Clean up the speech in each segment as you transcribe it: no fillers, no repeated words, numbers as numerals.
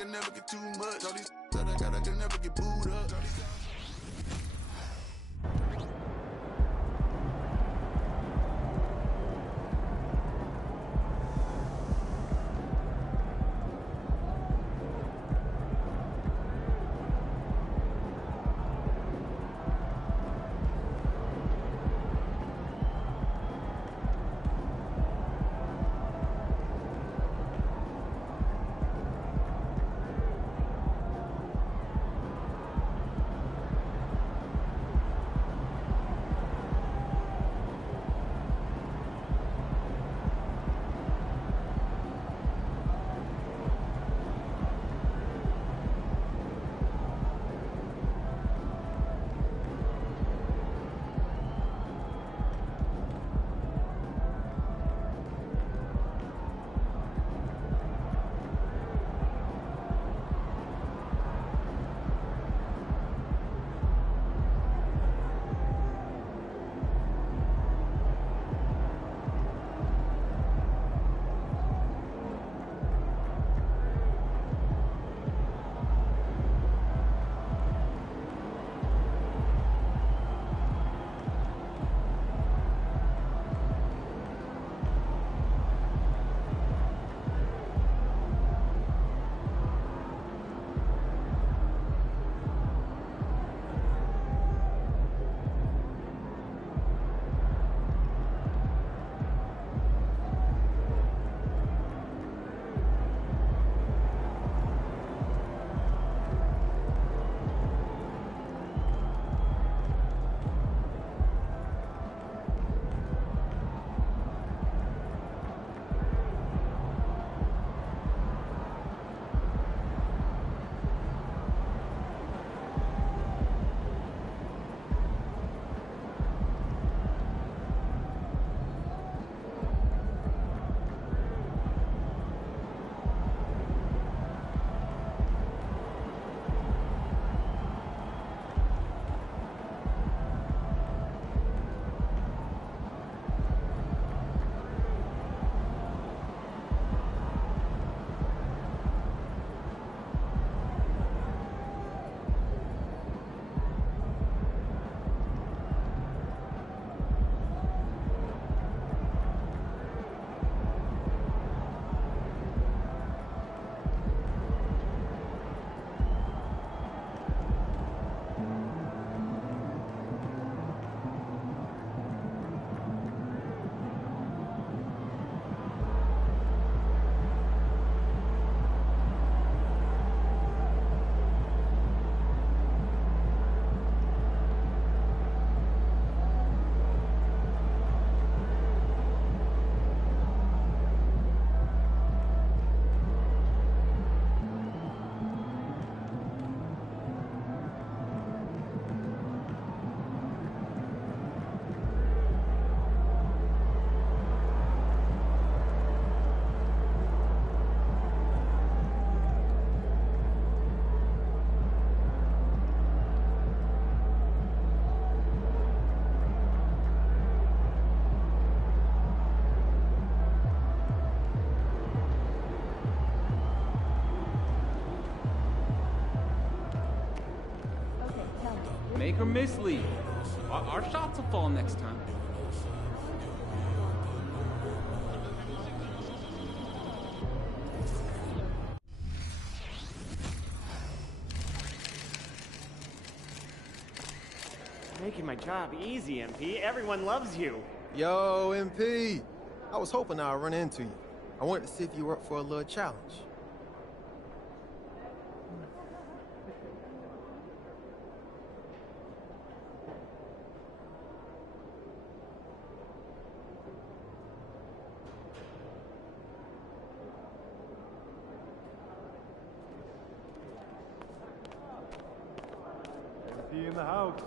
can never get too much. All these that I got, I can never get booed up. Make or mislead. Our shots will fall next time. Making my job easy, MP. Everyone loves you. Yo, MP. I was hoping I'd run into you. I wanted to see if you were up for a little challenge. MP in the house.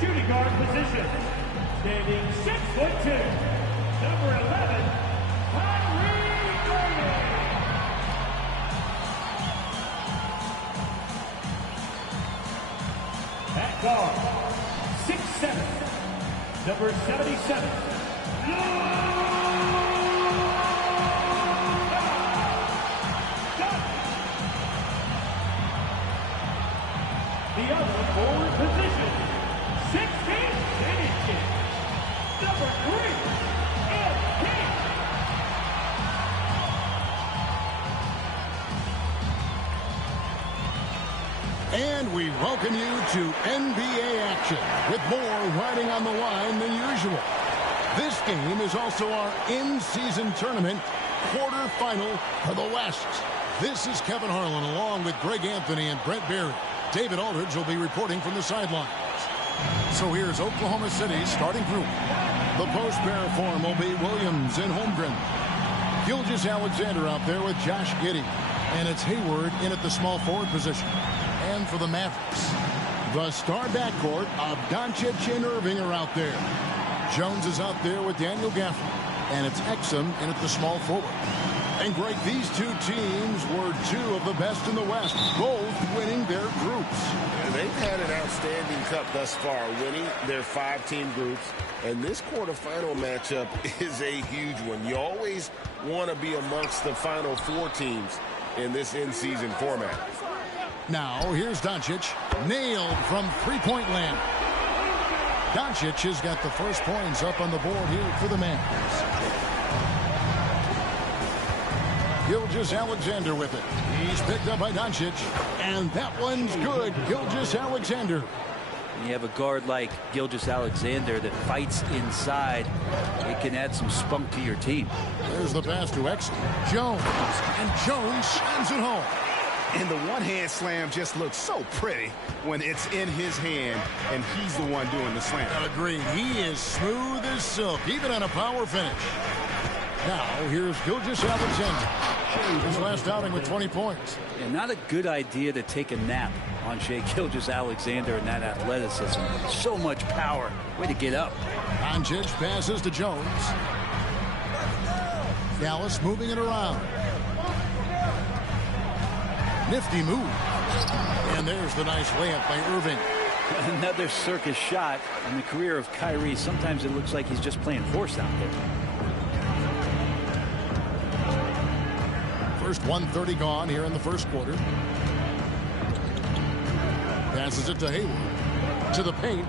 shooting guard position. Standing 6'2", number 11, at guard, 6'7", number 77. The other forward position, 6 feet, finishing, number 3, MP. And we welcome you to NBA action with more riding on the line than usual. This game is also our in-season tournament quarterfinal for the West. This is Kevin Harlan along with Greg Anthony and Brent Berry. David Aldridge will be reporting from the sidelines. So here's Oklahoma City's starting group. The post pair form will be Williams and Holmgren. Gilgeous-Alexander out there with Josh Giddey. And it's Hayward in at the small forward position. And for the Mavericks, the star backcourt of Doncic and Irving are out there. Jones is out there with Daniel Gafford. And it's Exum in at the small forward. And Greg, these two teams were two of the best in the West, both winning their groups. They've had an outstanding cup thus far, winning their 5-team groups. And this quarterfinal matchup is a huge one. You always want to be amongst the final 4 teams in this in-season format. Now, here's Doncic, nailed from three-point land. Doncic has got the first points up on the board here for the Mavs. Gilgeous-Alexander with it. He's picked up by Doncic, and that one's good. Gilgeous-Alexander. You have a guard like Gilgeous-Alexander that fights inside. It can add some spunk to your team. There's the pass to Exum. Jones, and Jones slams it home. And the one-hand slam just looks so pretty when it's in his hand and he's the one doing the slam. Agreed. He is smooth as silk, even on a power finish. Now, here's Gilgeous-Alexander. His last outing with 20 points. And not a good idea to take a nap on Shai Gilgeous-Alexander and that athleticism. So much power. Way to get up. Doncic passes to Jones. Dallas moving it around. Nifty move. And there's the nice layup by Irving. Another circus shot in the career of Kyrie. Sometimes it looks like he's just playing horse out there. First 1:30 gone here in the first quarter. Passes it to Hayward. To the paint.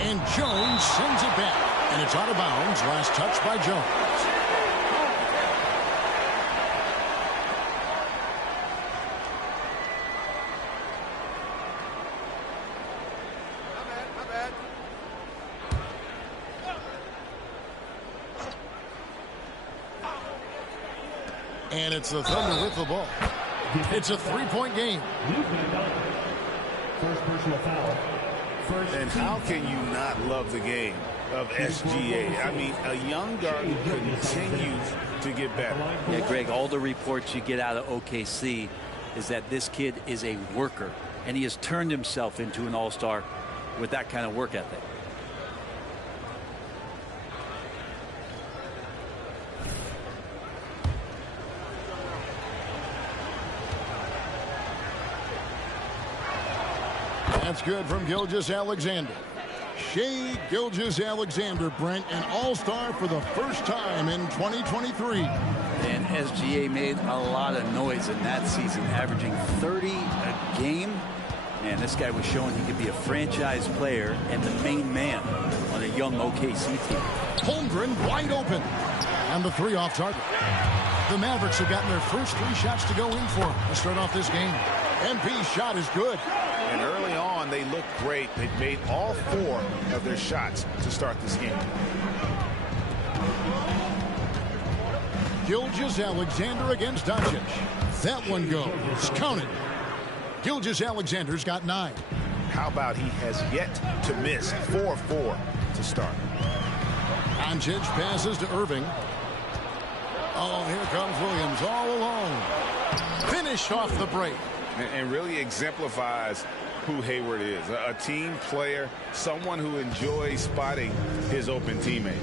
And Jones sends it back. And it's out of bounds. Last touch by Jones. And it's the Thunder with the ball. It's a 3-point game. First personal foul. And how can you not love the game of SGA? I mean, a young guard who continues to get better. Yeah, Greg, all the reports you get out of OKC is that this kid is a worker, and he has turned himself into an all-star with that kind of work ethic. That's good from Gilgeous-Alexander. Shai Gilgeous-Alexander, Brent, an all-star for the first time in 2023. And SGA made a lot of noise in that season, averaging 30 a game. Man, this guy was showing he could be a franchise player and the main man on a young OKC team. Holmgren wide open. And the 3 off target. The Mavericks have gotten their first 3 shots to go in for to start off this game. MP's shot is good. And early on, they looked great. They made all 4 of their shots to start this game. Gilgeous-Alexander against Doncic. That one goes. Count it. Gilgeous-Alexander's got 9. How about he has yet to miss 4-4 to start. Doncic passes to Irving. Oh, here comes Williams all alone. Finished off the break. And really exemplifies who Hayward is, a team player, someone who enjoys spotting his open teammate.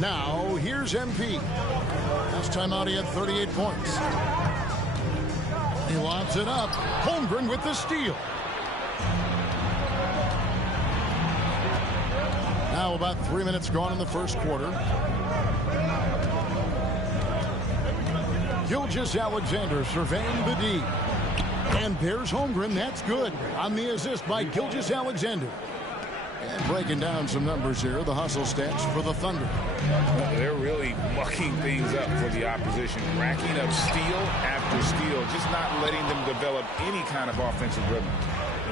Now, here's MP. Last time out, he had 38 points. He lobs it up. Holmgren with the steal. Now about 3 minutes gone in the first quarter. Gilgeous-Alexander surveying the D. And there's Holmgren. That's good on the assist by Gilgeous-Alexander. And breaking down some numbers here, the hustle stats for the Thunder. Well, they're really mucking things up for the opposition, racking up steal after steal, just not letting them develop any kind of offensive rhythm.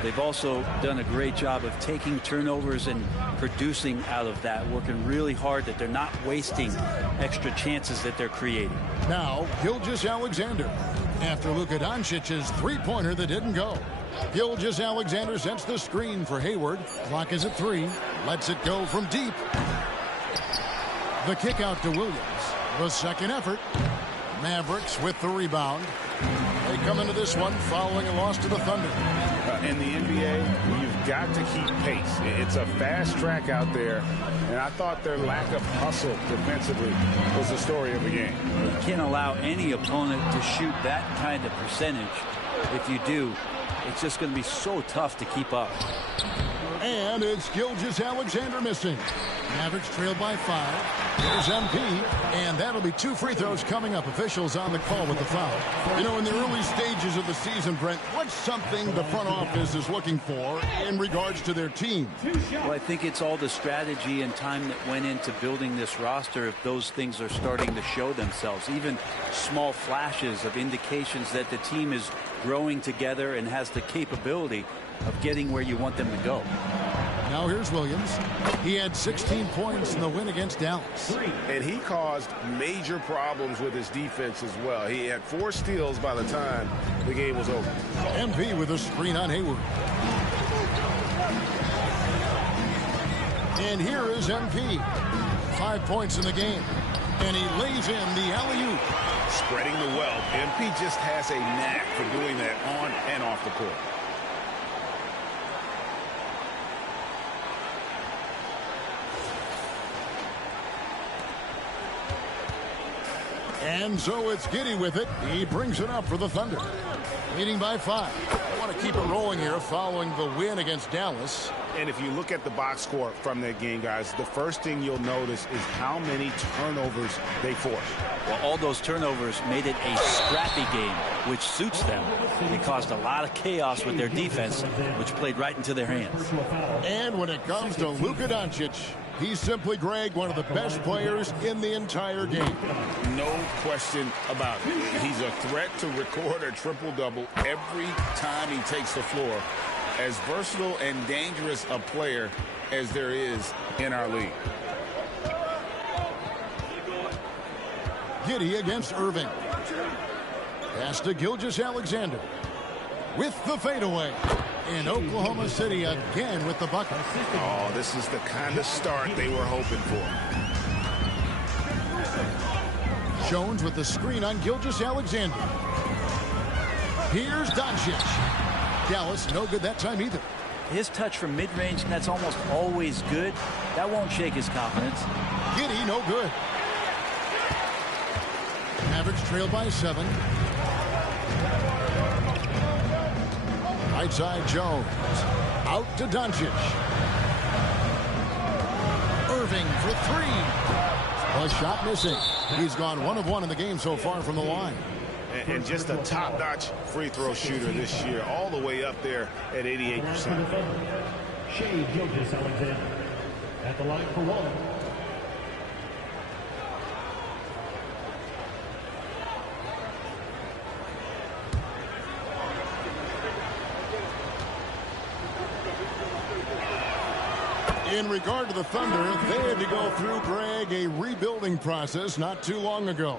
They've also done a great job of taking turnovers and producing out of that, working really hard that they're not wasting extra chances that they're creating. Now, Gilgeous-Alexander after Luka Doncic's three-pointer that didn't go. Gilgeous-Alexander sets the screen for Hayward. Clock is at 3. Lets it go from deep. The kick out to Williams. The second effort. Mavericks with the rebound. They come into this one following a loss to the Thunder. In the NBA, you've got to keep pace. It's a fast track out there, and I thought their lack of hustle defensively was the story of the game. You can't allow any opponent to shoot that kind of percentage. If you do, it's just going to be so tough to keep up. And it's Gilgeous-Alexander missing. Mavericks trailed by 5. There's MP, and that'll be 2 free throws coming up. Officials on the call with the foul. You know, in the early stages of the season, Brent, what's something the front office is looking for in regards to their team? Well, I think it's all the strategy and time that went into building this roster. If those things are starting to show themselves, even small flashes of indications that the team is growing together and has the capability of getting where you want them to go. Now here's Williams. He had 16 points in the win against Dallas. And he caused major problems with his defense as well. He had 4 steals by the time the game was over. MP with a screen on Hayward. And here is MP. 5 points in the game. And he lays in the alley-oop. Spreading the wealth. MP just has a knack for doing that on and off the court. And so it's Giddey with it. He brings it up for the Thunder. Leading by 5. I want to keep it rolling here following the win against Dallas. And if you look at the box score from that game, guys, the first thing you'll notice is how many turnovers they forced. Well, all those turnovers made it a scrappy game, which suits them. They caused a lot of chaos with their defense, which played right into their hands. And when it comes to Luka Doncic, he's simply, Greg, one of the best players in the entire game. No question about it. He's a threat to record a triple-double every time he takes the floor. As versatile and dangerous a player as there is in our league. Giddey against Irving. Pass to Gilgeous-Alexander. With the fadeaway. In Oklahoma City again with the bucket. Oh, this is the kind of start they were hoping for. Jones with the screen on Gilgeous-Alexander. Here's Doncic. Dallas, no good that time either. His touch from mid-range, that's almost always good. That won't shake his confidence. Giddey, no good. Mavericks trail by 7. Right side, Jones. Out to Doncic. Irving for 3. A shot missing. He's gone 1 of 1 in the game so far from the line. And just a top-notch free throw shooter this year, all the way up there at 88%. Shea Gilgeous-Alexander at the line for 1. In regard to the Thunder, they had to go through, Greg, a rebuilding process not too long ago.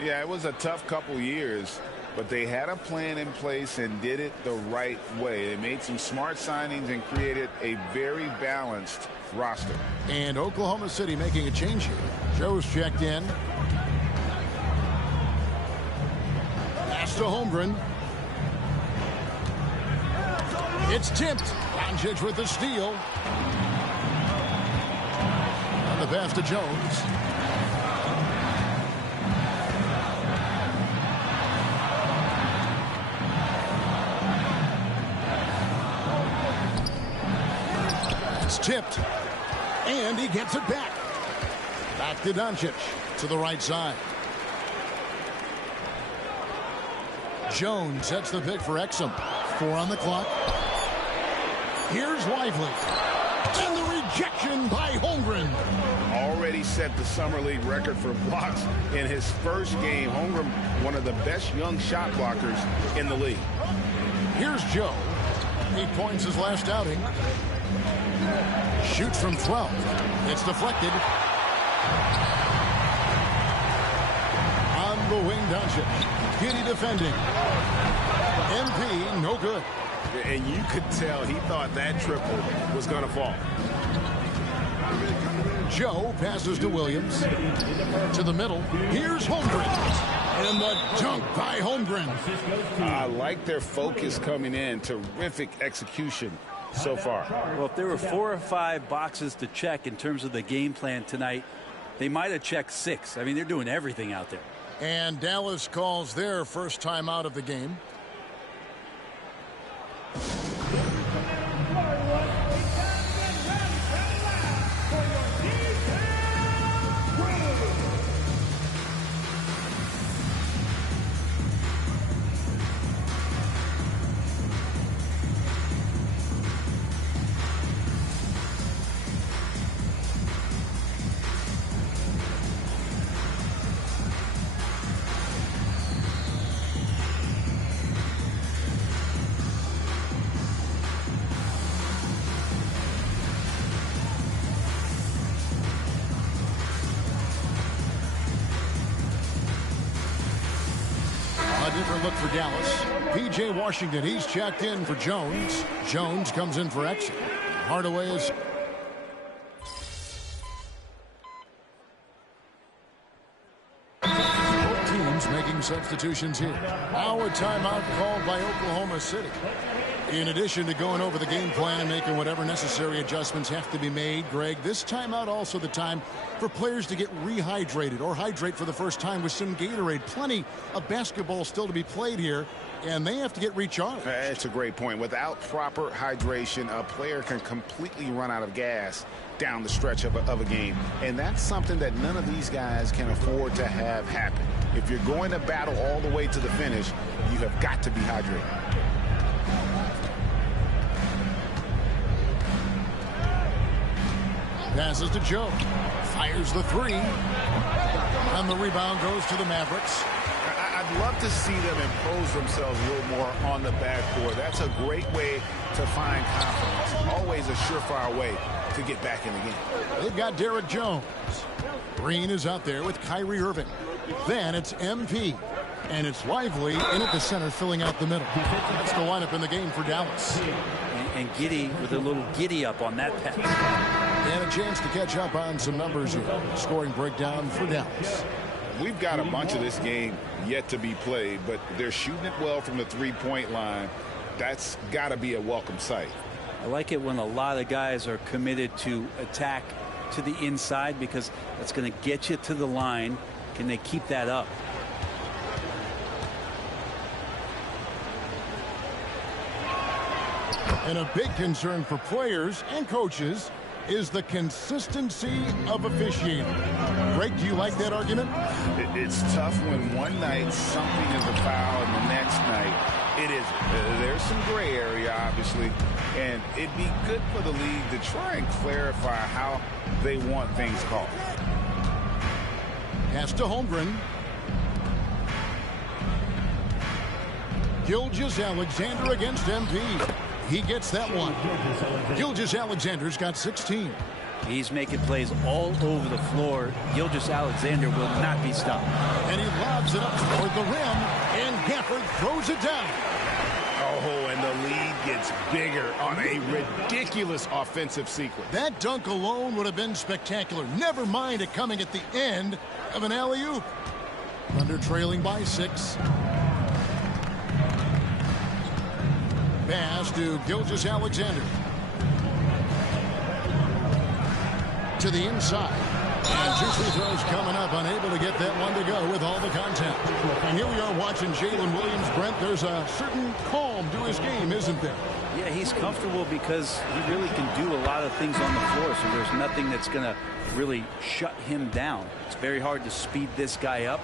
Yeah, it was a tough couple years, but they had a plan in place and did it the right way. They made some smart signings and created a very balanced roster. And Oklahoma City making a change here. Joe's checked in. Pass to Holmgren. It's tipped. Doncic with the steal. And the pass to Jones. It's tipped. And he gets it back. Back to Doncic. To the right side. Jones sets the pick for Exum. 4 on the clock. Here's Lively. And the rejection by Holmgren. Already set the Summer League record for blocks in his first game. Holmgren, one of the best young shot blockers in the league. Here's Joe. 8 points his last outing. Shoots from 12. It's deflected. On the wing, Doncic. Giddy defending. MP, no good. And you could tell he thought that triple was going to fall. Joe passes to Williams. To the middle. Here's Holmgren. And the dunk by Holmgren. I like their focus coming in. Terrific execution so far. Well, if there were 4 or 5 boxes to check in terms of the game plan tonight, they might have checked 6. I mean, they're doing everything out there. And Dallas calls their first time out of the game. Different look for Dallas. P.J. Washington, he's checked in for Jones. Jones comes in for Exum. Hardaway is... Both teams making substitutions here. Now a timeout called by Oklahoma City. In addition to going over the game plan and making whatever necessary adjustments have to be made, Greg, this timeout also the time for players to get rehydrated or hydrate for the first time with some Gatorade. Plenty of basketball still to be played here, and they have to get recharged. That's a great point. Without proper hydration, a player can completely run out of gas down the stretch of a game. And that's something that none of these guys can afford to have happen. If you're going to battle all the way to the finish, you have got to be hydrated. Passes to Joe. Fires the 3. And the rebound goes to the Mavericks. I'd love to see them impose themselves a little more on the backboard. That's a great way to find confidence. Always a surefire way to get back in the game. They've got Derek Jones. Green is out there with Kyrie Irving. Then it's MP. And it's Lively in at the center, filling out the middle. That's the lineup in the game for Dallas. And Giddy with a little giddy up on that pass. And a chance to catch up on some numbers here. Scoring breakdown for Dallas. We've got a bunch of this game yet to be played, but they're shooting it well from the three-point line. That's got to be a welcome sight. I like it when a lot of guys are committed to attack to the inside because that's going to get you to the line. Can they keep that up? And a big concern for players and coaches is the consistency of officiating. Greg, do you like that argument? It's tough when one night something is a foul and the next night it isn't. There's some gray area, obviously, and it'd be good for the league to try and clarify how they want things called. Pass to Holmgren. Gilgeous-Alexander against MP. He gets that one. Gilgeous-Alexander's got 16. He's making plays all over the floor. Gilgeous-Alexander will not be stopped. And he lobs it up toward the rim, and Gafford throws it down. Oh, and the lead gets bigger on a ridiculous offensive sequence. That dunk alone would have been spectacular. Never mind it coming at the end of an alley-oop. Thunder trailing by 6. pass to Gilgeous-Alexander. To the inside. And 2 free throws coming up, unable to get that one to go with all the contact. And here we are watching Jalen Williams. Brent, there's a certain calm to his game, isn't there? Yeah, he's comfortable because he really can do a lot of things on the floor, so there's nothing that's going to really shut him down. It's very hard to speed this guy up,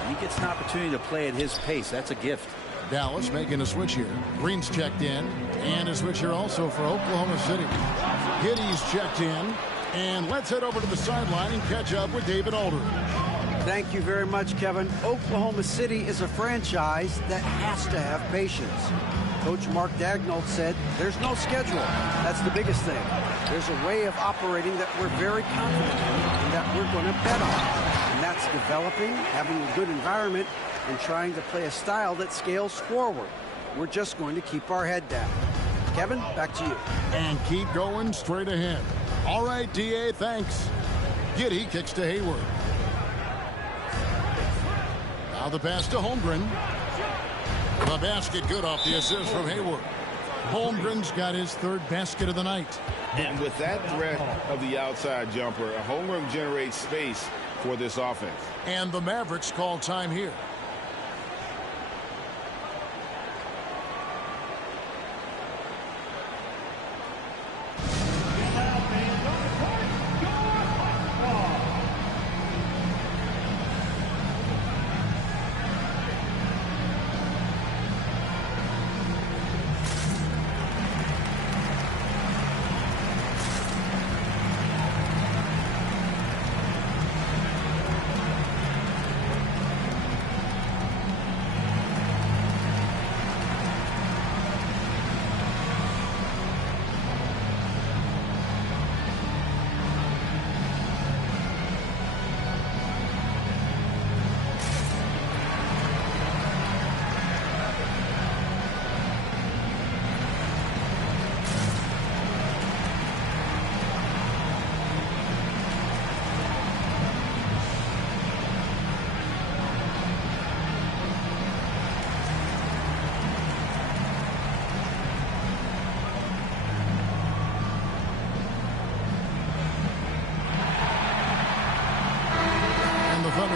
and he gets an opportunity to play at his pace. That's a gift. Dallas making a switch here. Green's checked in, and a switch here also for Oklahoma City. Giddey's checked in. And let's head over to the sideline and catch up with David Aldridge. Thank you very much, Kevin. Oklahoma City is a franchise that has to have patience. Coach Mark Daigneault said there's no schedule. That's the biggest thing. There's a way of operating that we're very confident in and that we're going to bet on. And that's developing, having a good environment, and trying to play a style that scales forward. We're just going to keep our head down. Kevin, back to you. And keep going straight ahead. All right, D.A., thanks. Giddey kicks to Hayward. Now the pass to Holmgren. The basket good off the assist from Hayward. Holmgren's got his 3rd basket of the night. And with that threat of the outside jumper, Holmgren generates space for this offense. And the Mavericks call time here.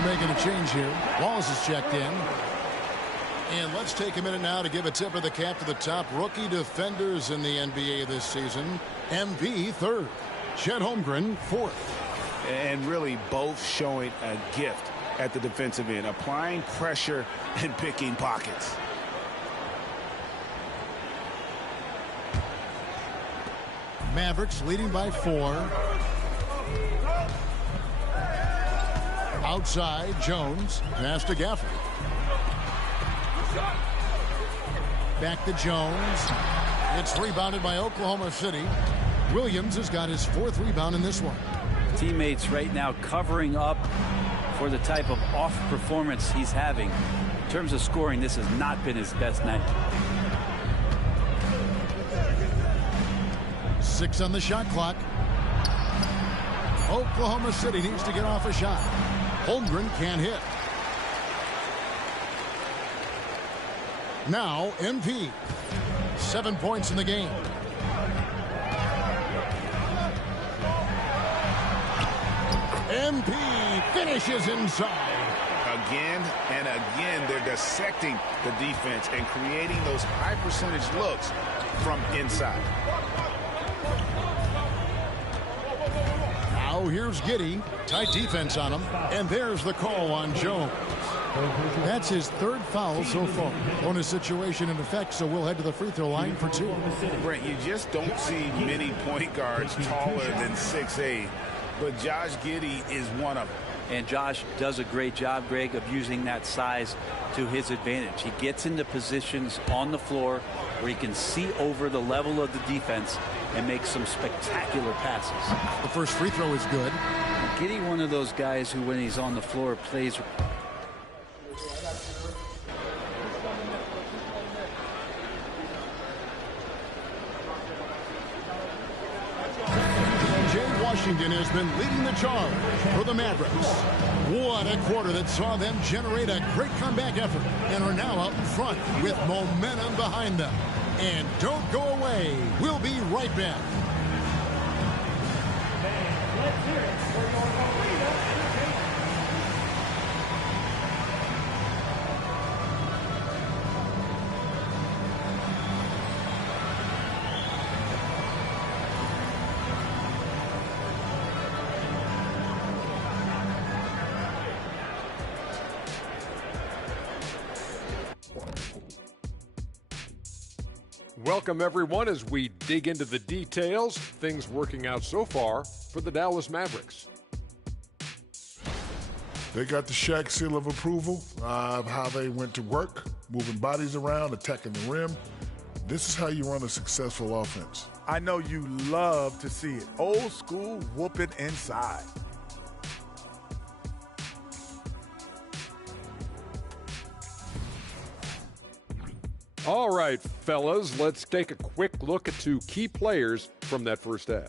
Making a change here. Wallace is checked in. And let's take a minute now to give a tip of the cap to the top rookie defenders in the NBA this season. MP 3rd. Chet Holmgren 4th. And really both showing a gift at the defensive end, applying pressure and picking pockets. Mavericks leading by 4. Outside, Jones. Pass to Gafford. Back to Jones. It's rebounded by Oklahoma City. Williams has got his 4th rebound in this one. Teammates right now covering up for the type of off performance he's having. In terms of scoring, this has not been his best night. 6 on the shot clock. Oklahoma City needs to get off a shot. Holmgren can't hit. Now MP. 7 points in the game. MP finishes inside. Again and again, they're dissecting the defense and creating those high percentage looks from inside. Now here's Giddey. Tight defense on him. And there's the call on Jones. That's his 3rd foul so far. Bonus situation in effect, so we'll head to the free throw line for 2. Brent, you just don't see many point guards taller than 6'8", but Josh Giddey is one of them. And Josh does a great job, Greg, of using that size to his advantage. He gets into positions on the floor where he can see over the level of the defense and make some spectacular passes. The first free throw is good. Giddey, one of those guys who, when he's on the floor, plays. Washington has been leading the charge for the Mavericks. What a quarter that saw them generate a great comeback effort and are now out in front with momentum behind them. And don't go away. We'll be right back. Let's hear it for your arena entertainment. Welcome, everyone, as we dig into the details. Things working out so far for the Dallas Mavericks. They got the Shaq seal of approval of how they went to work, moving bodies around, attacking the rim. This is how you run a successful offense. I know you love to see it. Old school whooping inside. All right, fellas, let's take a quick look at two key players from that first half.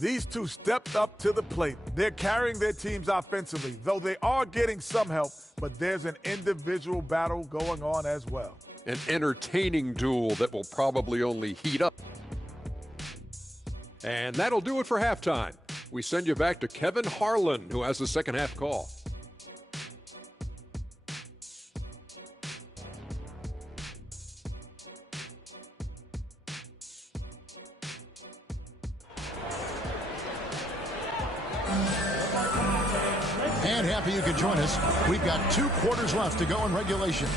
These two stepped up to the plate. They're carrying their teams offensively, though they are getting some help, but there's an individual battle going on as well. An entertaining duel that will probably only heat up. And that'll do it for halftime. We send you back to Kevin Harlan, who has the second half call. And happy you could join us. We've got 2 quarters left to go in regulation.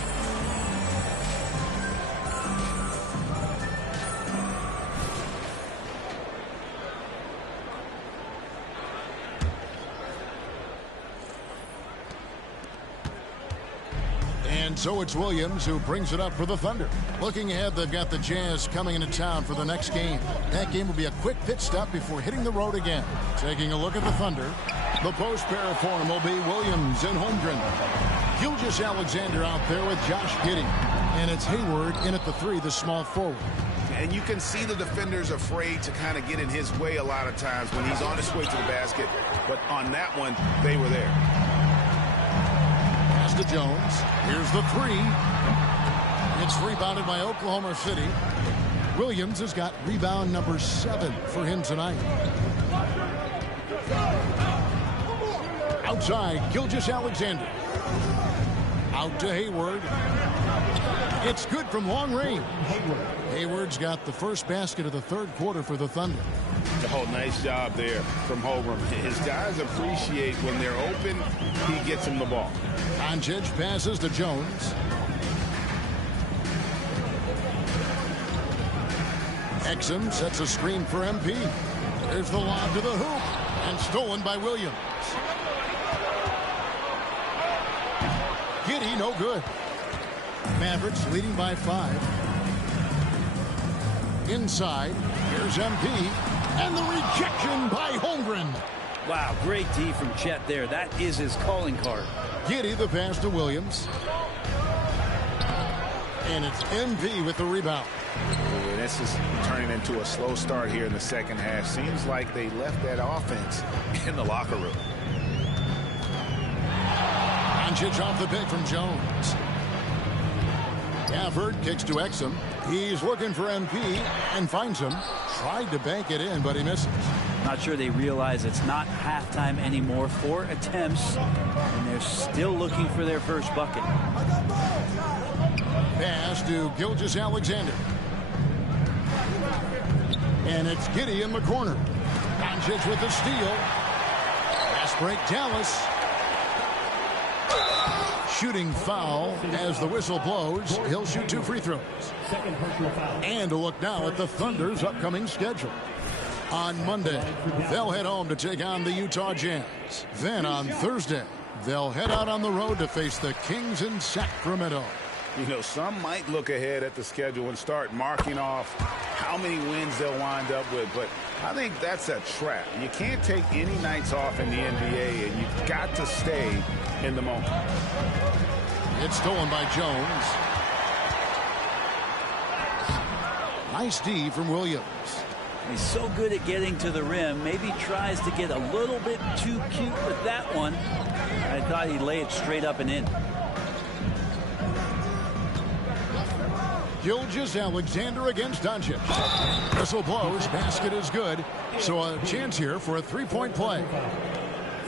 And so it's Williams who brings it up for the Thunder. Looking ahead, they've got the Jazz coming into town for the next game. That game will be a quick pit stop before hitting the road again. Taking a look at the Thunder. The post pair for him will be Williams and Holmgren. Gilgeous-Alexander out there with Josh Giddey. And it's Hayward in at the 3, the small forward. And you can see the defenders afraid to kind of get in his way a lot of times when he's on his way to the basket. But on that one, they were there. Pass to Jones. Here's the 3. It's rebounded by Oklahoma City. Williams has got rebound number 7 for him tonight. Outside, Gilgeous-Alexander. Out to Hayward. It's good from long range. Hayward's got the first basket of the third quarter for the Thunder. Oh, nice job there from Holmgren. His guys appreciate when they're open, he gets them the ball. Doncic passes to Jones. Exum sets a screen for MP. There's the lob to the hoop, and stolen by Williams. Giddey, no good. Mavericks leading by 5. Inside, here's MP, and the rejection by Holmgren. Wow, great D from Chet there. That is his calling card. Giddey the pass to Williams. And it's MP with the rebound. Ooh, this is turning into a slow start here in the second half. Seems like they left that offense in the locker room. Doncic off the pick from Jones. Gafford kicks to Exum. He's looking for MP and finds him. Tried to bank it in, but he misses. Not sure they realize it's not halftime anymore. 4 attempts, and they're still looking for their first bucket. Pass to Gilgeous-Alexander. And it's Giddey in the corner. Doncic with the steal. Fast break, Dallas. Shooting foul as the whistle blows. He'll shoot 2 free throws. Second personal foul. And a look now at the Thunder's upcoming schedule. On Monday, they'll head home to take on the Utah Jazz. Then on Thursday, they'll head out on the road to face the Kings in Sacramento. You know, some might look ahead at the schedule and start marking off how many wins they'll wind up with, but I think that's a trap. You can't take any nights off in the NBA, and you've got to stay in the moment. It's stolen by Jones. Nice D from Williams. He's so good at getting to the rim. Maybe tries to get a little bit too cute with that one. I thought he'd lay it straight up and in. Gilgeous-Alexander against Doncic. Whistle blows, basket is good. So a chance here for a three-point play.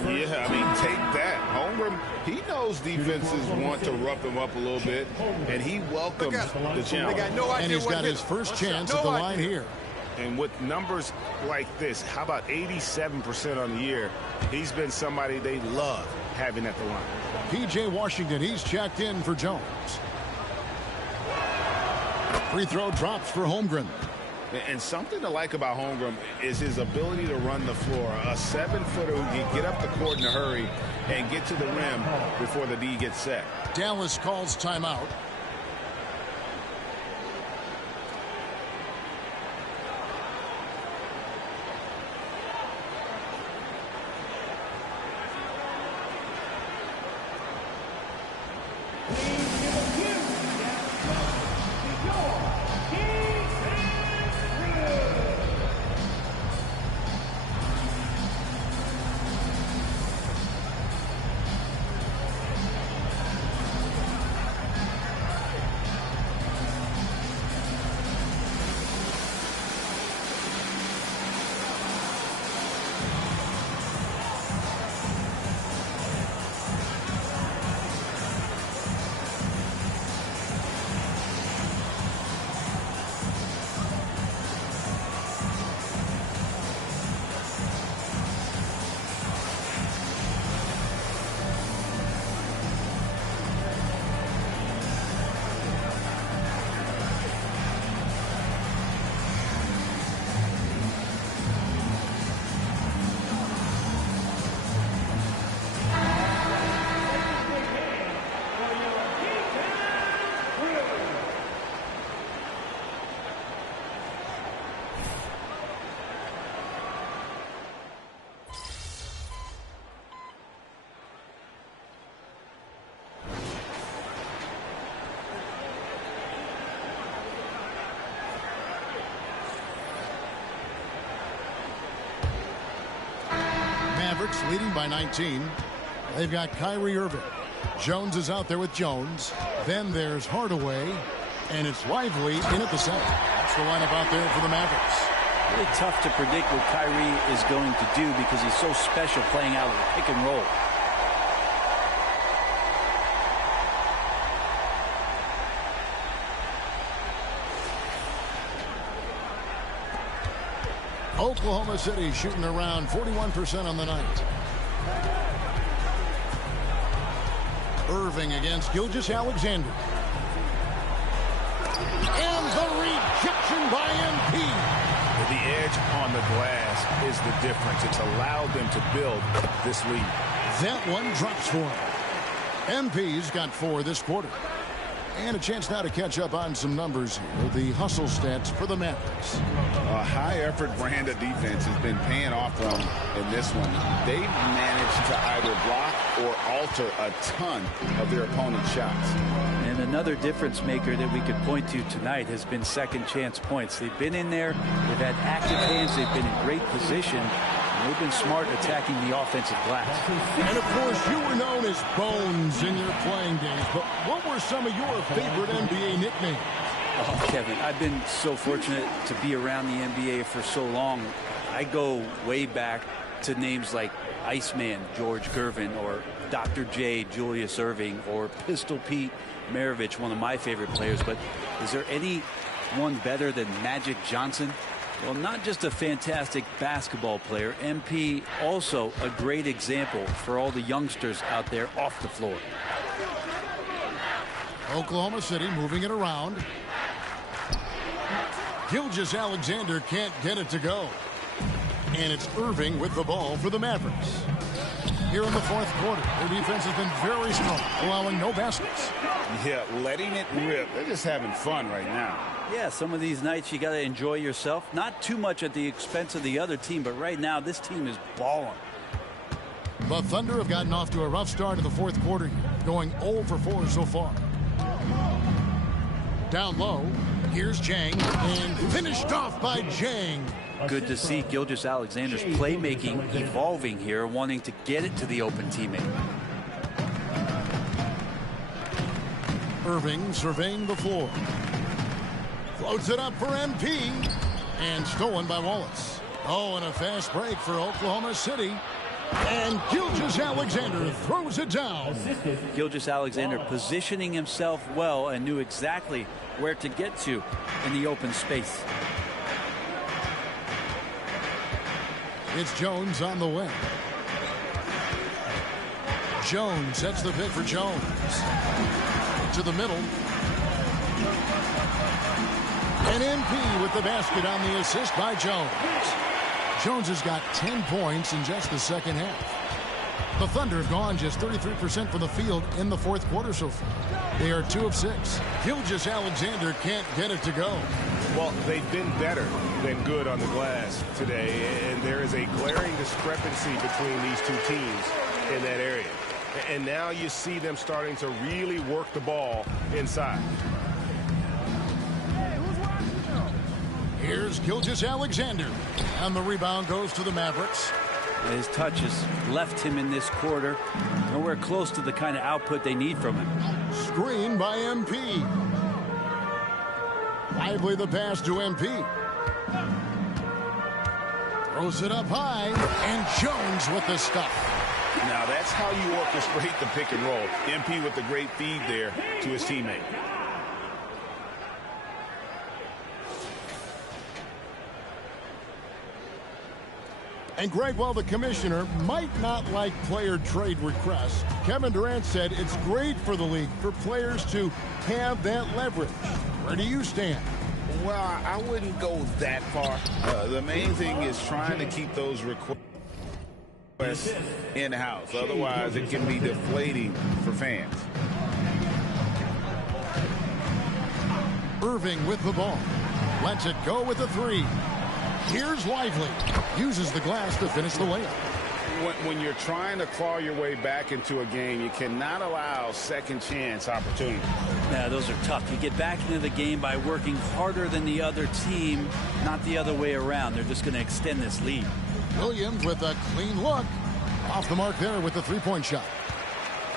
Yeah, I mean, take that. Holmgren, he knows defenses want to rough him up a little bit, and he welcomes the challenge. And he's got his first chance at the line here. And with numbers like this, how about 87% on the year? He's been somebody they love having at the line. P.J. Washington, he's checked in for Jones. Free throw drops for Holmgren. And something to like about Holmgren is his ability to run the floor. A 7-footer who can get up the court in a hurry and get to the rim before the D gets set. Dallas calls timeout. Mavericks leading by 19. They've got Kyrie Irving. Jones is out there with Jones. Then there's Hardaway. And it's Lively in at the center. That's the lineup out there for the Mavericks. Really tough to predict what Kyrie is going to do because he's so special playing out of the pick and roll. Oklahoma City shooting around 41% on the night. Irving against Gilgeous-Alexander. And the rejection by MP. The edge on the glass is the difference. It's allowed them to build this lead. That one drops for him. MP's got 4 this quarter. And a chance now to catch up on some numbers here. The hustle stats for the Mavericks. A high-effort brand of defense has been paying off for them in this one. They've managed to either block or alter a ton of their opponent's shots. And another difference maker that we could point to tonight has been second chance points. They've been in there. They've had active hands. They've been in great position. And they've been smart attacking the offensive glass. And, of course, you were known as Bones in your playing days. But what were some of your favorite NBA nicknames? Oh, Kevin, I've been so fortunate to be around the NBA for so long. I go way back to names like Iceman George Gervin or Dr. J Julius Erving or Pistol Pete Maravich, one of my favorite players. But is there anyone better than Magic Johnson? Well, not just a fantastic basketball player, MP also a great example for all the youngsters out there off the floor. Oklahoma City moving it around. Gilgeous-Alexander can't get it to go. And it's Irving with the ball for the Mavericks. Here in the fourth quarter, their defense has been very strong, allowing no baskets. Yeah, letting it rip. They're just having fun right now. Yeah, some of these nights you got to enjoy yourself. Not too much at the expense of the other team, but right now this team is balling. The Thunder have gotten off to a rough start in the fourth quarter, going 0 for 4 so far. Down low, here's Jang, and finished off by Jang. Good to see Gilgeous-Alexander's playmaking evolving here, wanting to get it to the open teammate. Irving surveying the floor. Floats it up for MP. And stolen by Wallace. Oh, and a fast break for Oklahoma City. And Gilgeous-Alexander throws it down. Gilgeous-Alexander positioning himself well and knew exactly where to get to in the open space. It's Jones on the wing. Jones sets the pick for Jones. To the middle. And MP with the basket on the assist by Jones. Jones has got 10 points in just the second half. The Thunder have gone just 33% from the field in the fourth quarter so far. They are 2 of 6. Gilgeous-Alexander can't get it to go. Well, they've been better than good on the glass today, and there is a glaring discrepancy between these two teams in that area. And now you see them starting to really work the ball inside. Here's Gilgeous-Alexander. And the rebound goes to the Mavericks. His touch has left him in this quarter. Nowhere close to the kind of output they need from him. Screen by MP. Lively the pass to MP. Throws it up high. And Jones with the stuff. Now that's how you orchestrate the pick and roll. MP with the great feed there to his teammate. And Greg, while the commissioner might not like player trade requests, Kevin Durant said it's great for the league for players to have that leverage. Where do you stand? Well, I wouldn't go that far. The main thing is trying to keep those requests in-house. Otherwise, it can be deflating for fans. Irving with the ball. Lets it go with a 3. Here's Lively. Uses the glass to finish the layup. When you're trying to claw your way back into a game, you cannot allow second chance opportunities. Yeah, those are tough. You get back into the game by working harder than the other team, not the other way around. They're just going to extend this lead. Williams with a clean look. Off the mark there with the 3-point shot.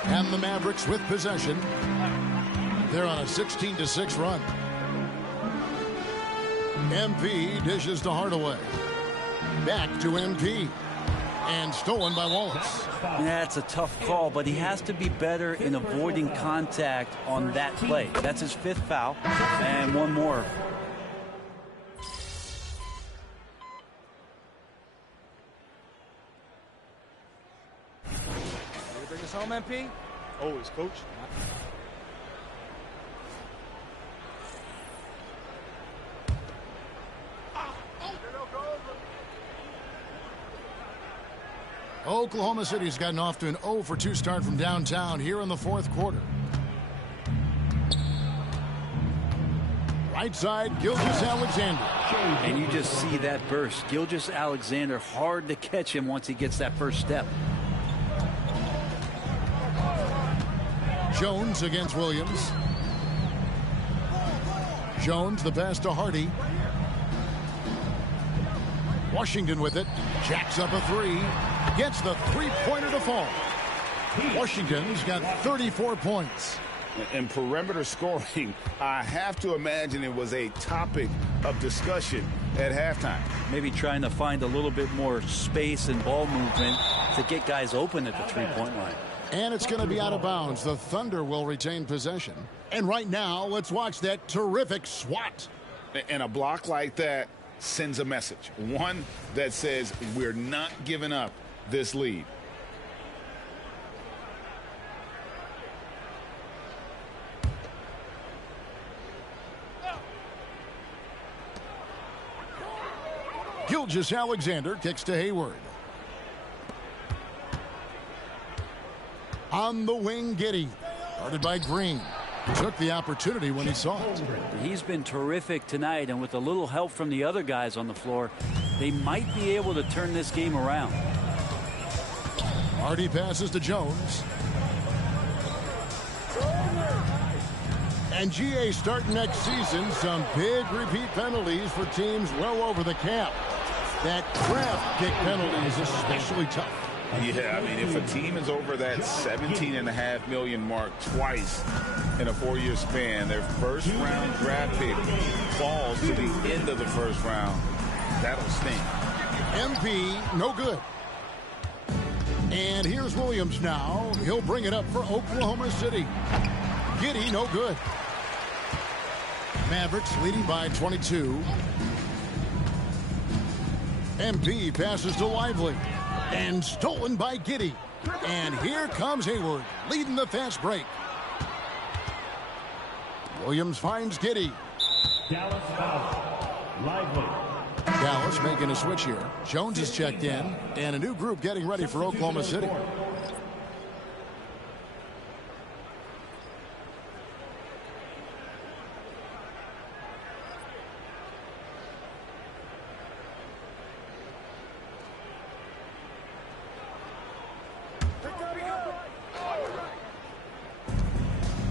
And the Mavericks with possession. They're on a 16-6 run. MP dishes to Hardaway. Back to MP. And stolen by Wallace. Yeah, it's a tough call, but he has to be better in avoiding contact on that play. That's his 5th foul. And one more. You bring us home, MP? Always, coach. Oklahoma City's gotten off to an 0-for-2 start from downtown here in the fourth quarter. Right side, Gilgeous-Alexander. And you just see that burst. Gilgeous-Alexander, hard to catch him once he gets that first step. Jones against Williams. Jones, the pass to Hardy. Washington with it. Jacks up a 3. Gets the 3-pointer to fall. Washington's got 34 points. And perimeter scoring, I have to imagine it was a topic of discussion at halftime. Maybe trying to find a little bit more space and ball movement to get guys open at the 3-point line. And it's going to be out of bounds. The Thunder will retain possession. And right now, let's watch that terrific swat. And a block like that sends a message. One that says we're not giving up this lead. Gilgeous-Alexander kicks to Hayward. On the wing, Giddey. Guarded by Green. Took the opportunity when he saw it. He's been terrific tonight, and with a little help from the other guys on the floor, they might be able to turn this game around. Hardy passes to Jones. And G.A. starting next season, some big repeat penalties for teams well over the cap. That draft kick penalty is especially tough. Yeah, I mean, if a team is over that $17.5 million mark twice in a 4-year span, their first-round draft pick falls to the end of the first round, that'll stink. MP, no good. And here's Williams now. He'll bring it up for Oklahoma City. G.O.A.T, no good. Mavericks leading by 22. MP passes to Lively. And stolen by G.O.A.T. And here comes Hayward, leading the fast break. Williams finds G.O.A.T. Dallas foul. Lively. Dallas making a switch here. Jones is checked in, and a new group getting ready for Oklahoma City.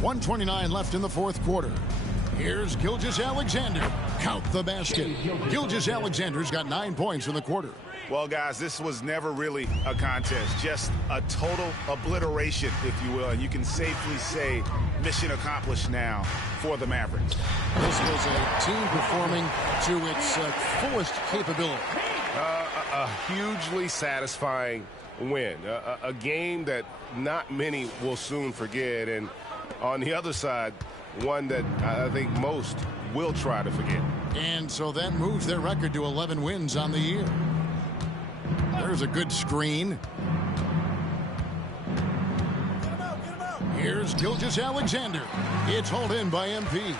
.129 left in the fourth quarter. Here's Gilgeous-Alexander. Count the basket. Gilgeous-Alexander's got 9 points in the quarter. Well, guys, this was never really a contest, just a total obliteration, if you will. And you can safely say mission accomplished now for the Mavericks. This was a team performing to its fullest capability. A hugely satisfying win. A game that not many will soon forget. And on the other side, one that I think most will try to forget. And so that moves their record to 11 wins on the year. There's a good screen. Here's Gilgeous-Alexander. It's hauled in by MP.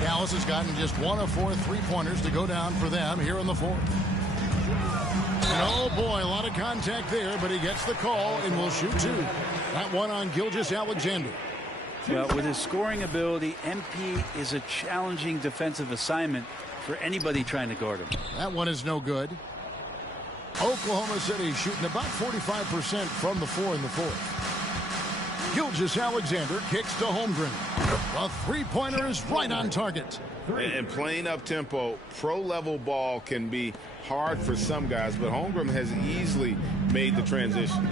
Dallas has gotten just 1 of 4 3-pointers to go down for them here in the fourth. And oh boy, a lot of contact there, but he gets the call and will shoot 2. That one on Gilgeous-Alexander. Well, with his scoring ability, MP is a challenging defensive assignment for anybody trying to guard him. That one is no good. Oklahoma City shooting about 45% from the floor in the fourth. Gilgeous-Alexander kicks to Holmgren. A 3-pointer is right on target. And playing up-tempo, pro-level ball can be hard for some guys, but Holmgren has easily made the transition.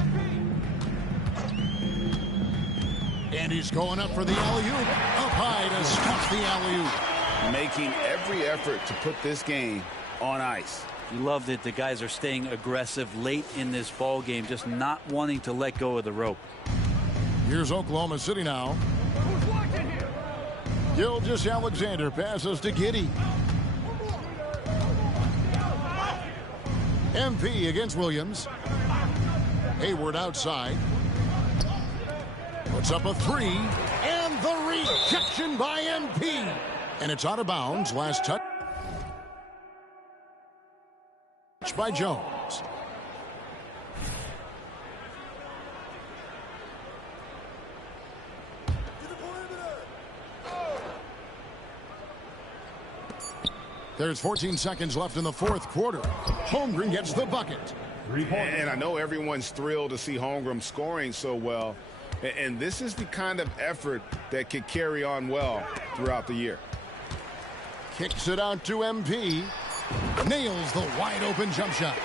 And he's going up for the alley-oop. Up high to stop the alley-oop. Making every effort to put this game on ice. You love that the guys are staying aggressive late in this ball game, just not wanting to let go of the rope. Here's Oklahoma City now. Gilgeous-Alexander passes to G.O.A.T. MP against Williams. Hayward outside. Puts up a 3. And the rejection by MP. And it's out of bounds. Last touch by Jones. There's 14 seconds left in the fourth quarter. Holmgren gets the bucket. And I know everyone's thrilled to see Holmgren scoring so well. And this is the kind of effort that could carry on well throughout the year. Kicks it out to MP. Nails the wide-open jump shot.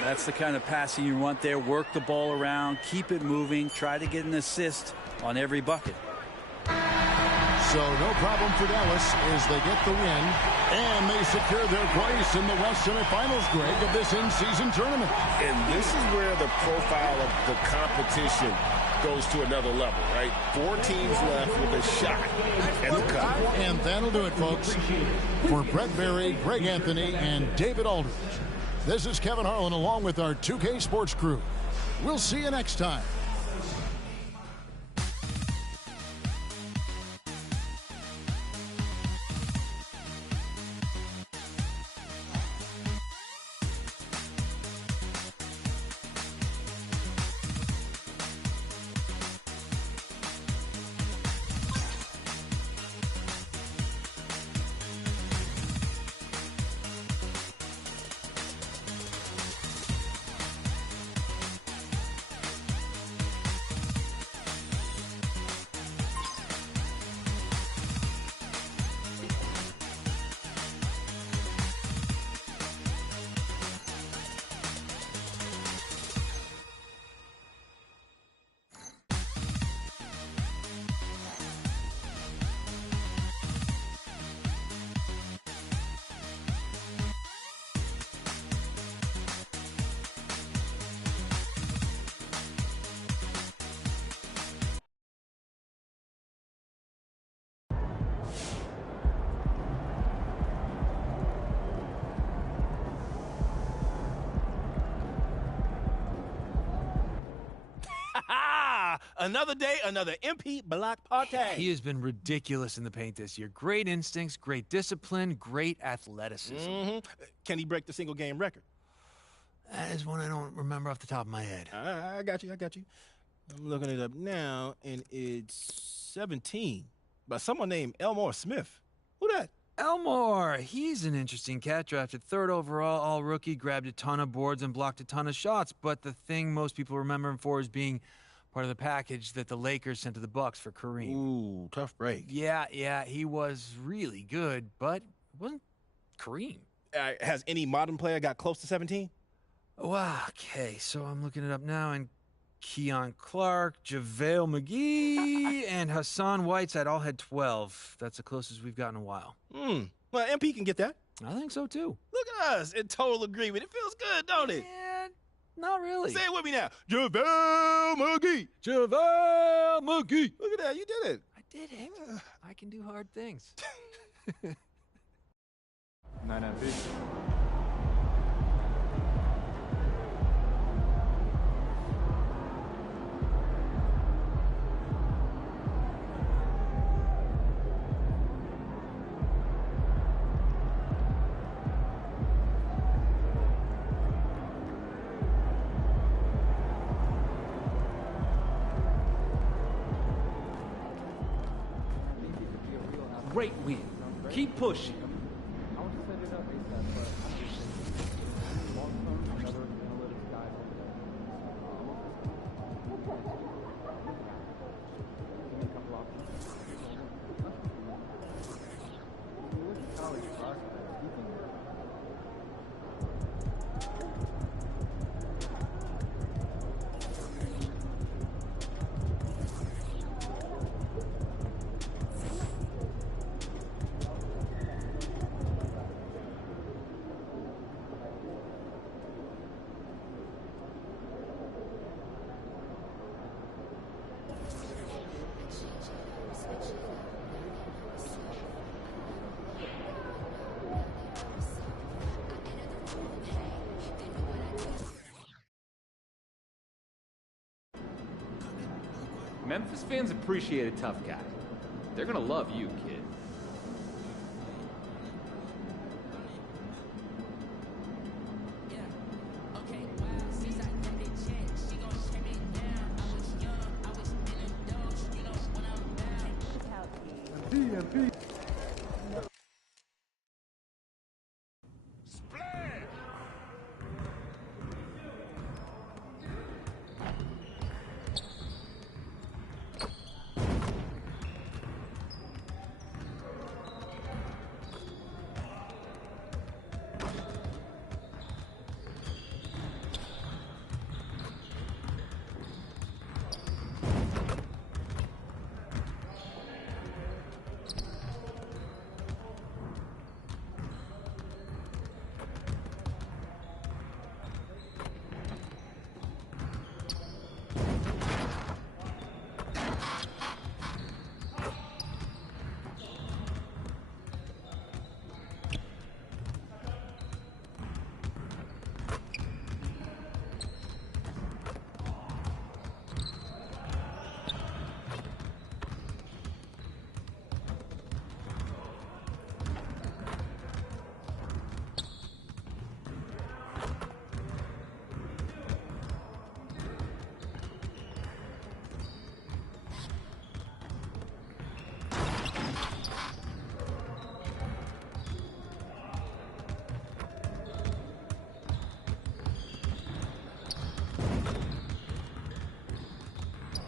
That's the kind of passing you want there. Work the ball around, keep it moving, try to get an assist on every bucket. So no problem for Dallas as they get the win, and they secure their place in the West semifinals, Greg, of this in-season tournament. And this is where the profile of the competition goes to another level, right? 4 teams left with a shot at the cup. And that'll do it, folks. For Brett Berry, Greg Anthony, and David Aldridge, this is Kevin Harlan along with our 2K Sports crew. We'll see you next time. Another day, another MP block party. He has been ridiculous in the paint this year. Great instincts, great discipline, great athleticism. Can he break the single-game record? That is one I don't remember off the top of my head. I got you. I'm looking it up now, and it's 17 by someone named Elmore Smith. Who that? Elmore, he's an interesting cat. Drafted 3rd overall, all-rookie, grabbed a ton of boards and blocked a ton of shots. But the thing most people remember him for is being part of the package that the Lakers sent to the Bucks for Kareem. Ooh, tough break. Yeah, he was really good, but it wasn't Kareem. Has any modern player got close to 17? Wow, okay, so I'm looking it up now, and Keon Clark, JaVale McGee, and Hassan Whiteside all had 12. That's the closest we've gotten in a while. Well, MP can get that. I think so, too. Look at us in total agreement. It feels good, don't it? Yeah, not really. Say it with me now. JaVale McGee. JaVale McGee. Look at that. You did it. I did it. I can do hard things. 9 MP. Great win. Keep pushing. Memphis fans appreciate a tough guy. They're gonna love you, kid. DMP.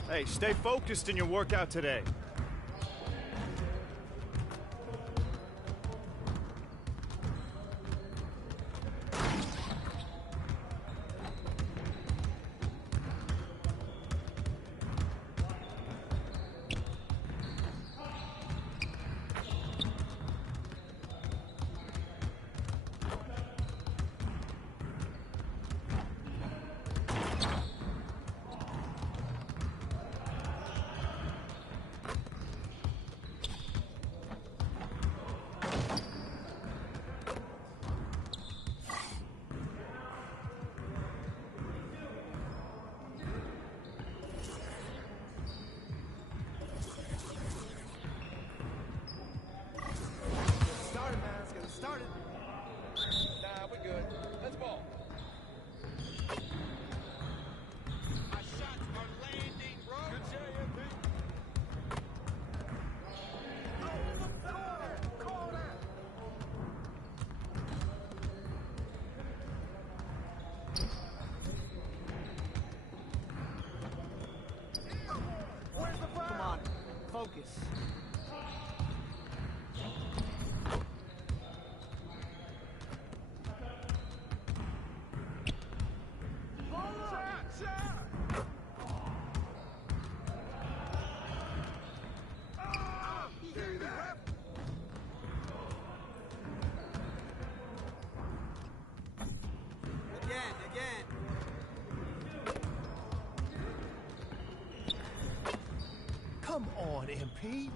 Hey, stay focused in your workout today. MP?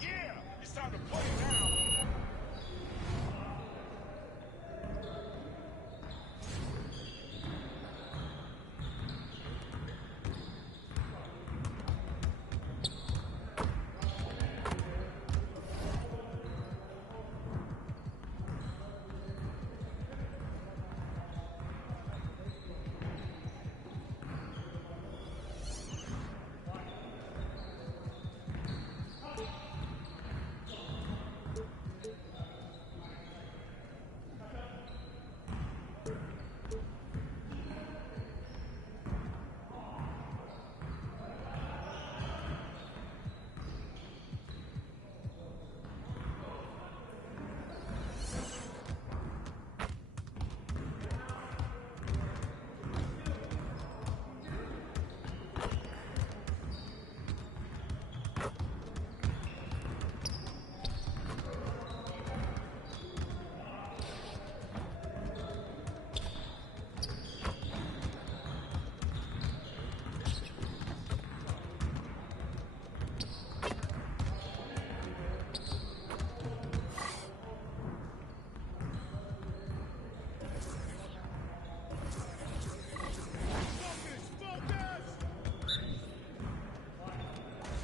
Yeah, it's time to play now.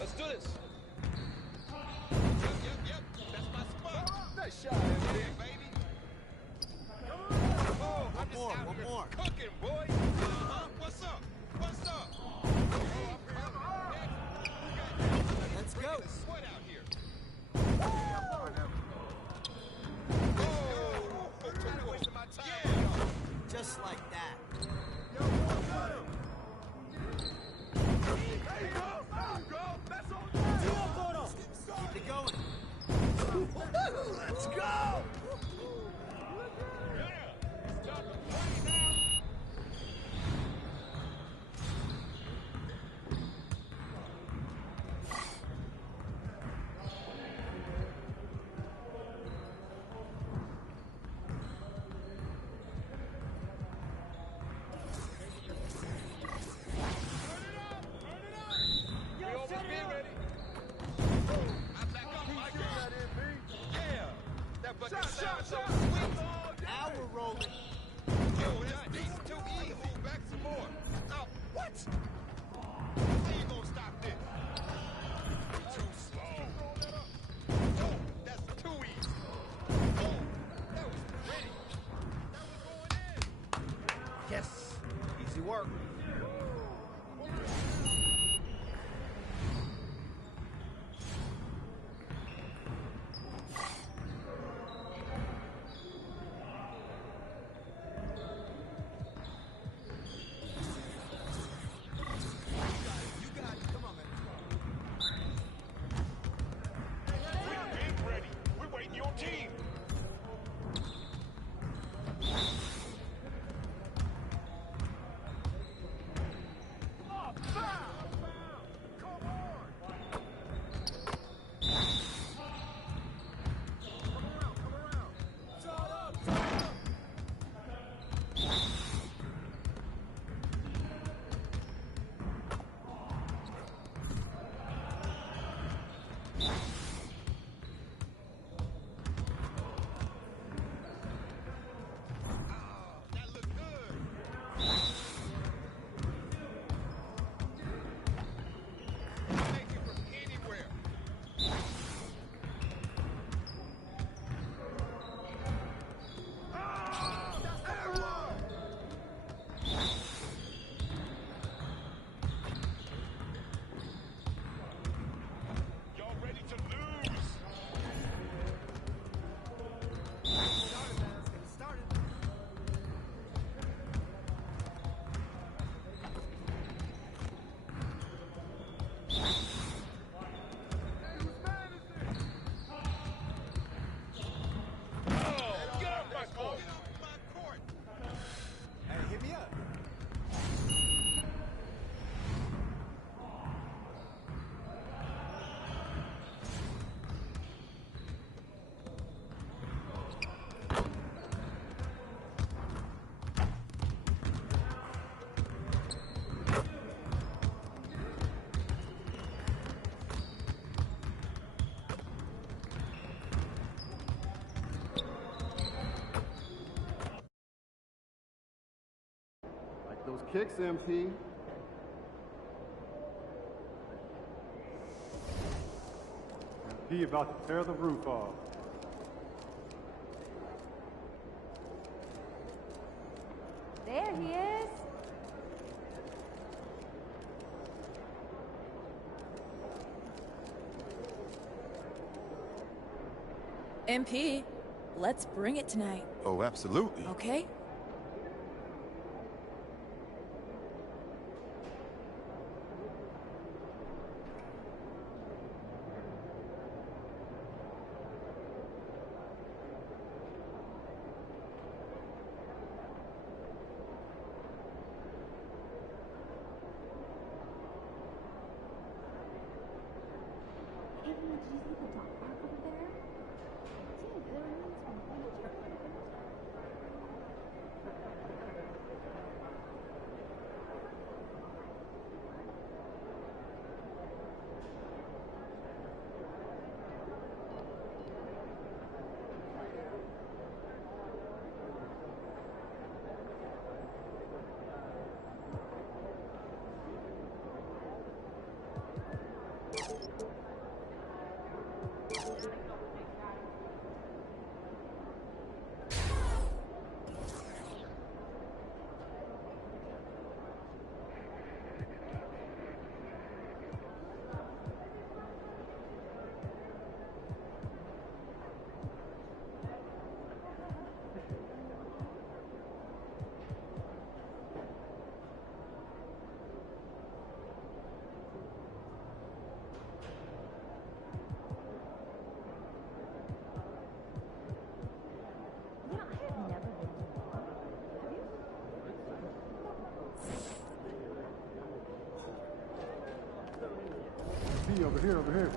Let's do this. Yep. That's my spot. Nice shot, baby. Oh, I'm just out here cooking, boy. What's up? Let's go. Sweat out here. Trying to waste my time. Yeah. Just like that. Keep it going. Let's go! Shot. Now we're rolling. Yo, that's too easy. Hold back some more. Oh, what? How you gonna stop this? Too slow. Oh, that's too easy. Oh, that was pretty. That was going in. Yes. Easy work. kicks, MP. MP about to tear the roof off. There he is. MP, let's bring it tonight, Oh, absolutely. okay? Over here, over here.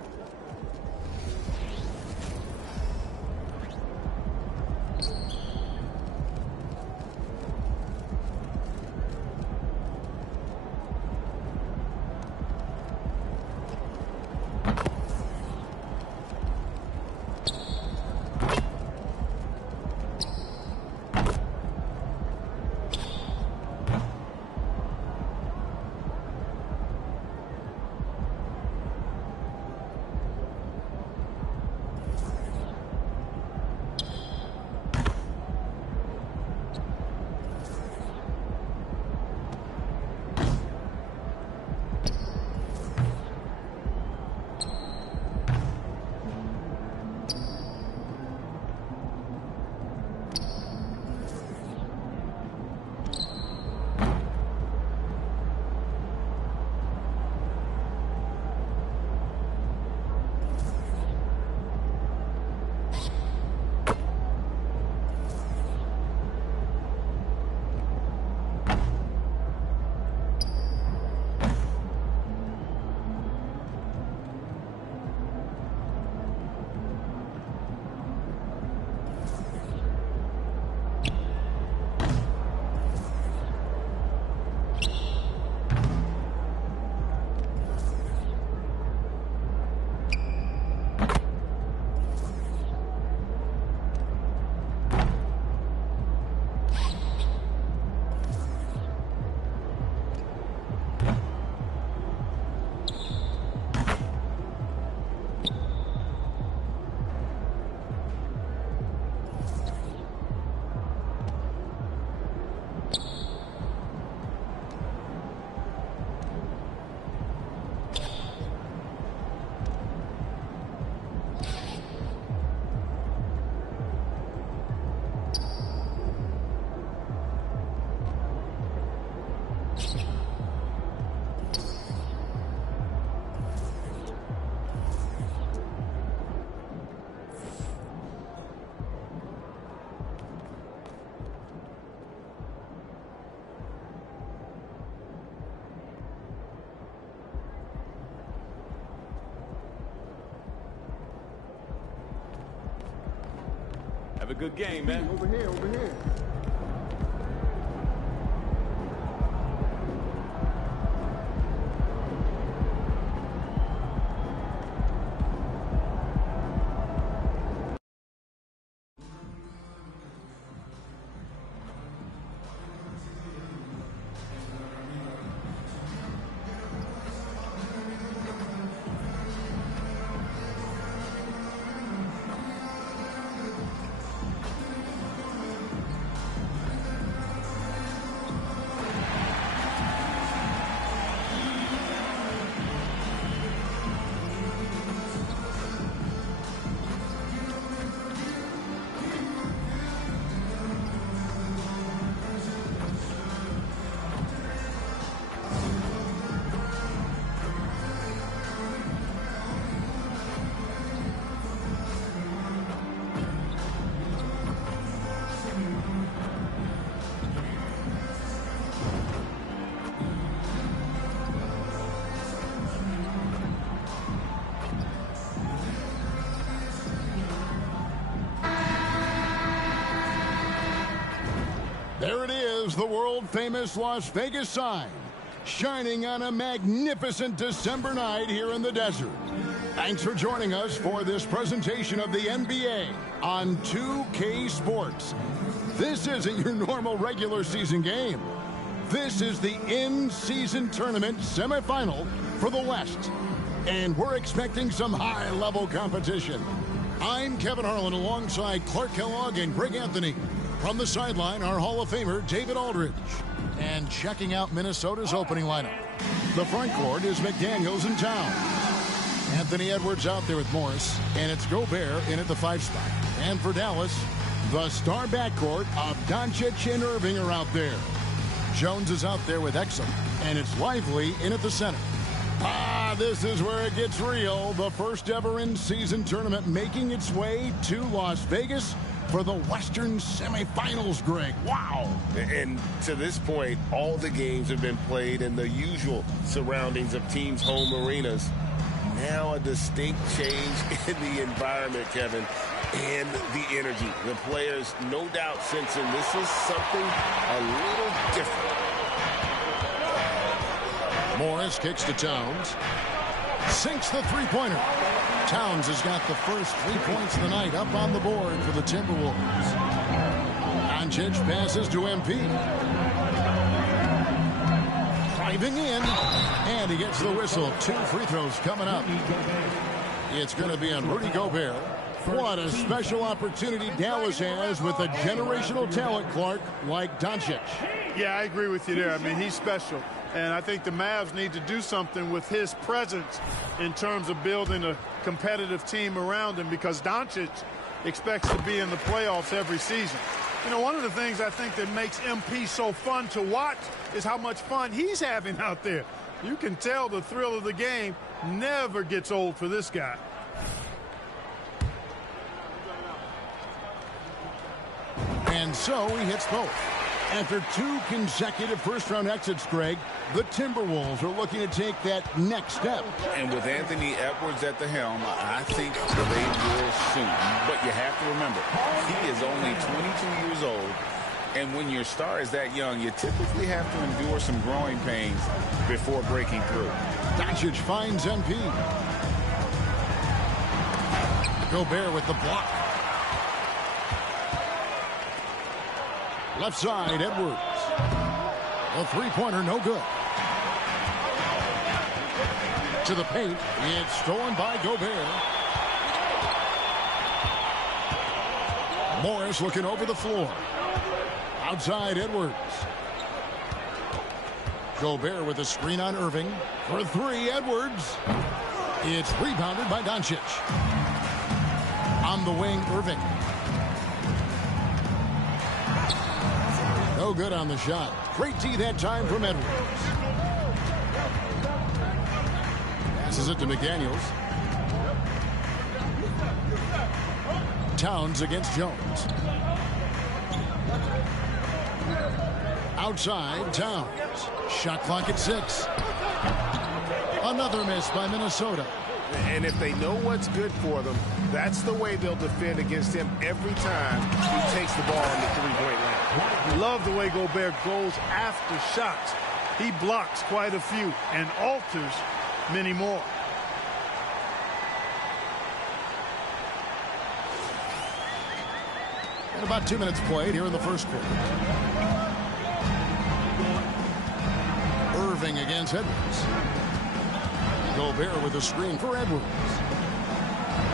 Have a good game, man. Over here, over here. There it is, the world-famous Las Vegas sign, shining on a magnificent December night here in the desert. Thanks for joining us for this presentation of the NBA on 2K Sports. This isn't your normal regular season game. This is the in-season tournament semifinal for the West. And we're expecting some high-level competition. I'm Kevin Harlan alongside Clark Kellogg and Greg Anthony. From the sideline, our Hall of Famer, David Aldridge. And checking out Minnesota's opening lineup. The front court is McDaniels and Towns. Anthony Edwards out there with Morris, and it's Gobert in at the 5 spot. And for Dallas, the star backcourt of Doncic and Irving are out there. Jones is out there with Exum, and it's Lively in at the center. This is where it gets real. The first ever in-season tournament making its way to Las Vegas for the Western semifinals, Greg. Wow. And to this point, all the games have been played in the usual surroundings of teams' home arenas. Now a distinct change in the environment, Kevin, and the energy. The players, no doubt, sensing this is something a little different. Morris kicks to Towns. Sinks the three-pointer. Towns has got the first 3 points of the night up on the board for the Timberwolves. Doncic passes to MP. Driving in, and he gets the whistle. 2 free throws coming up. It's going to be on Rudy Gobert. What a special opportunity Dallas has with a generational talent, Clark, like Doncic. Yeah, I agree with you there. I mean, he's special. And I think the Mavs need to do something with his presence in terms of building a competitive team around him, because Doncic expects to be in the playoffs every season. You know, one of the things I think that makes MP so fun to watch is how much fun he's having out there. You can tell the thrill of the game never gets old for this guy. And so he hits both. After 2 consecutive first-round exits, Greg, the Timberwolves are looking to take that next step. And with Anthony Edwards at the helm, I think they will soon. But you have to remember, he is only 22 years old. And when your star is that young, you typically have to endure some growing pains before breaking through. Doncic finds MP. Gobert with the block. Left side, Edwards. A three-pointer, no good. To the paint. It's stolen by Gobert. Morris looking over the floor. Outside, Edwards. Gobert with a screen on Irving. For 3, Edwards. It's rebounded by Doncic. On the wing, Irving. No good on the shot. Great D that time from Edwards. Passes it to McDaniels. Towns against Jones. Outside, Towns. Shot clock at 6. Another miss by Minnesota. And if they know what's good for them, that's the way they'll defend against him every time he takes the ball on the three-point line. Love the way Gobert goes after shots. He blocks quite a few and alters many more. And about 2 minutes played here in the first quarter. Irving against Edwards. Gobert with a screen for Edwards.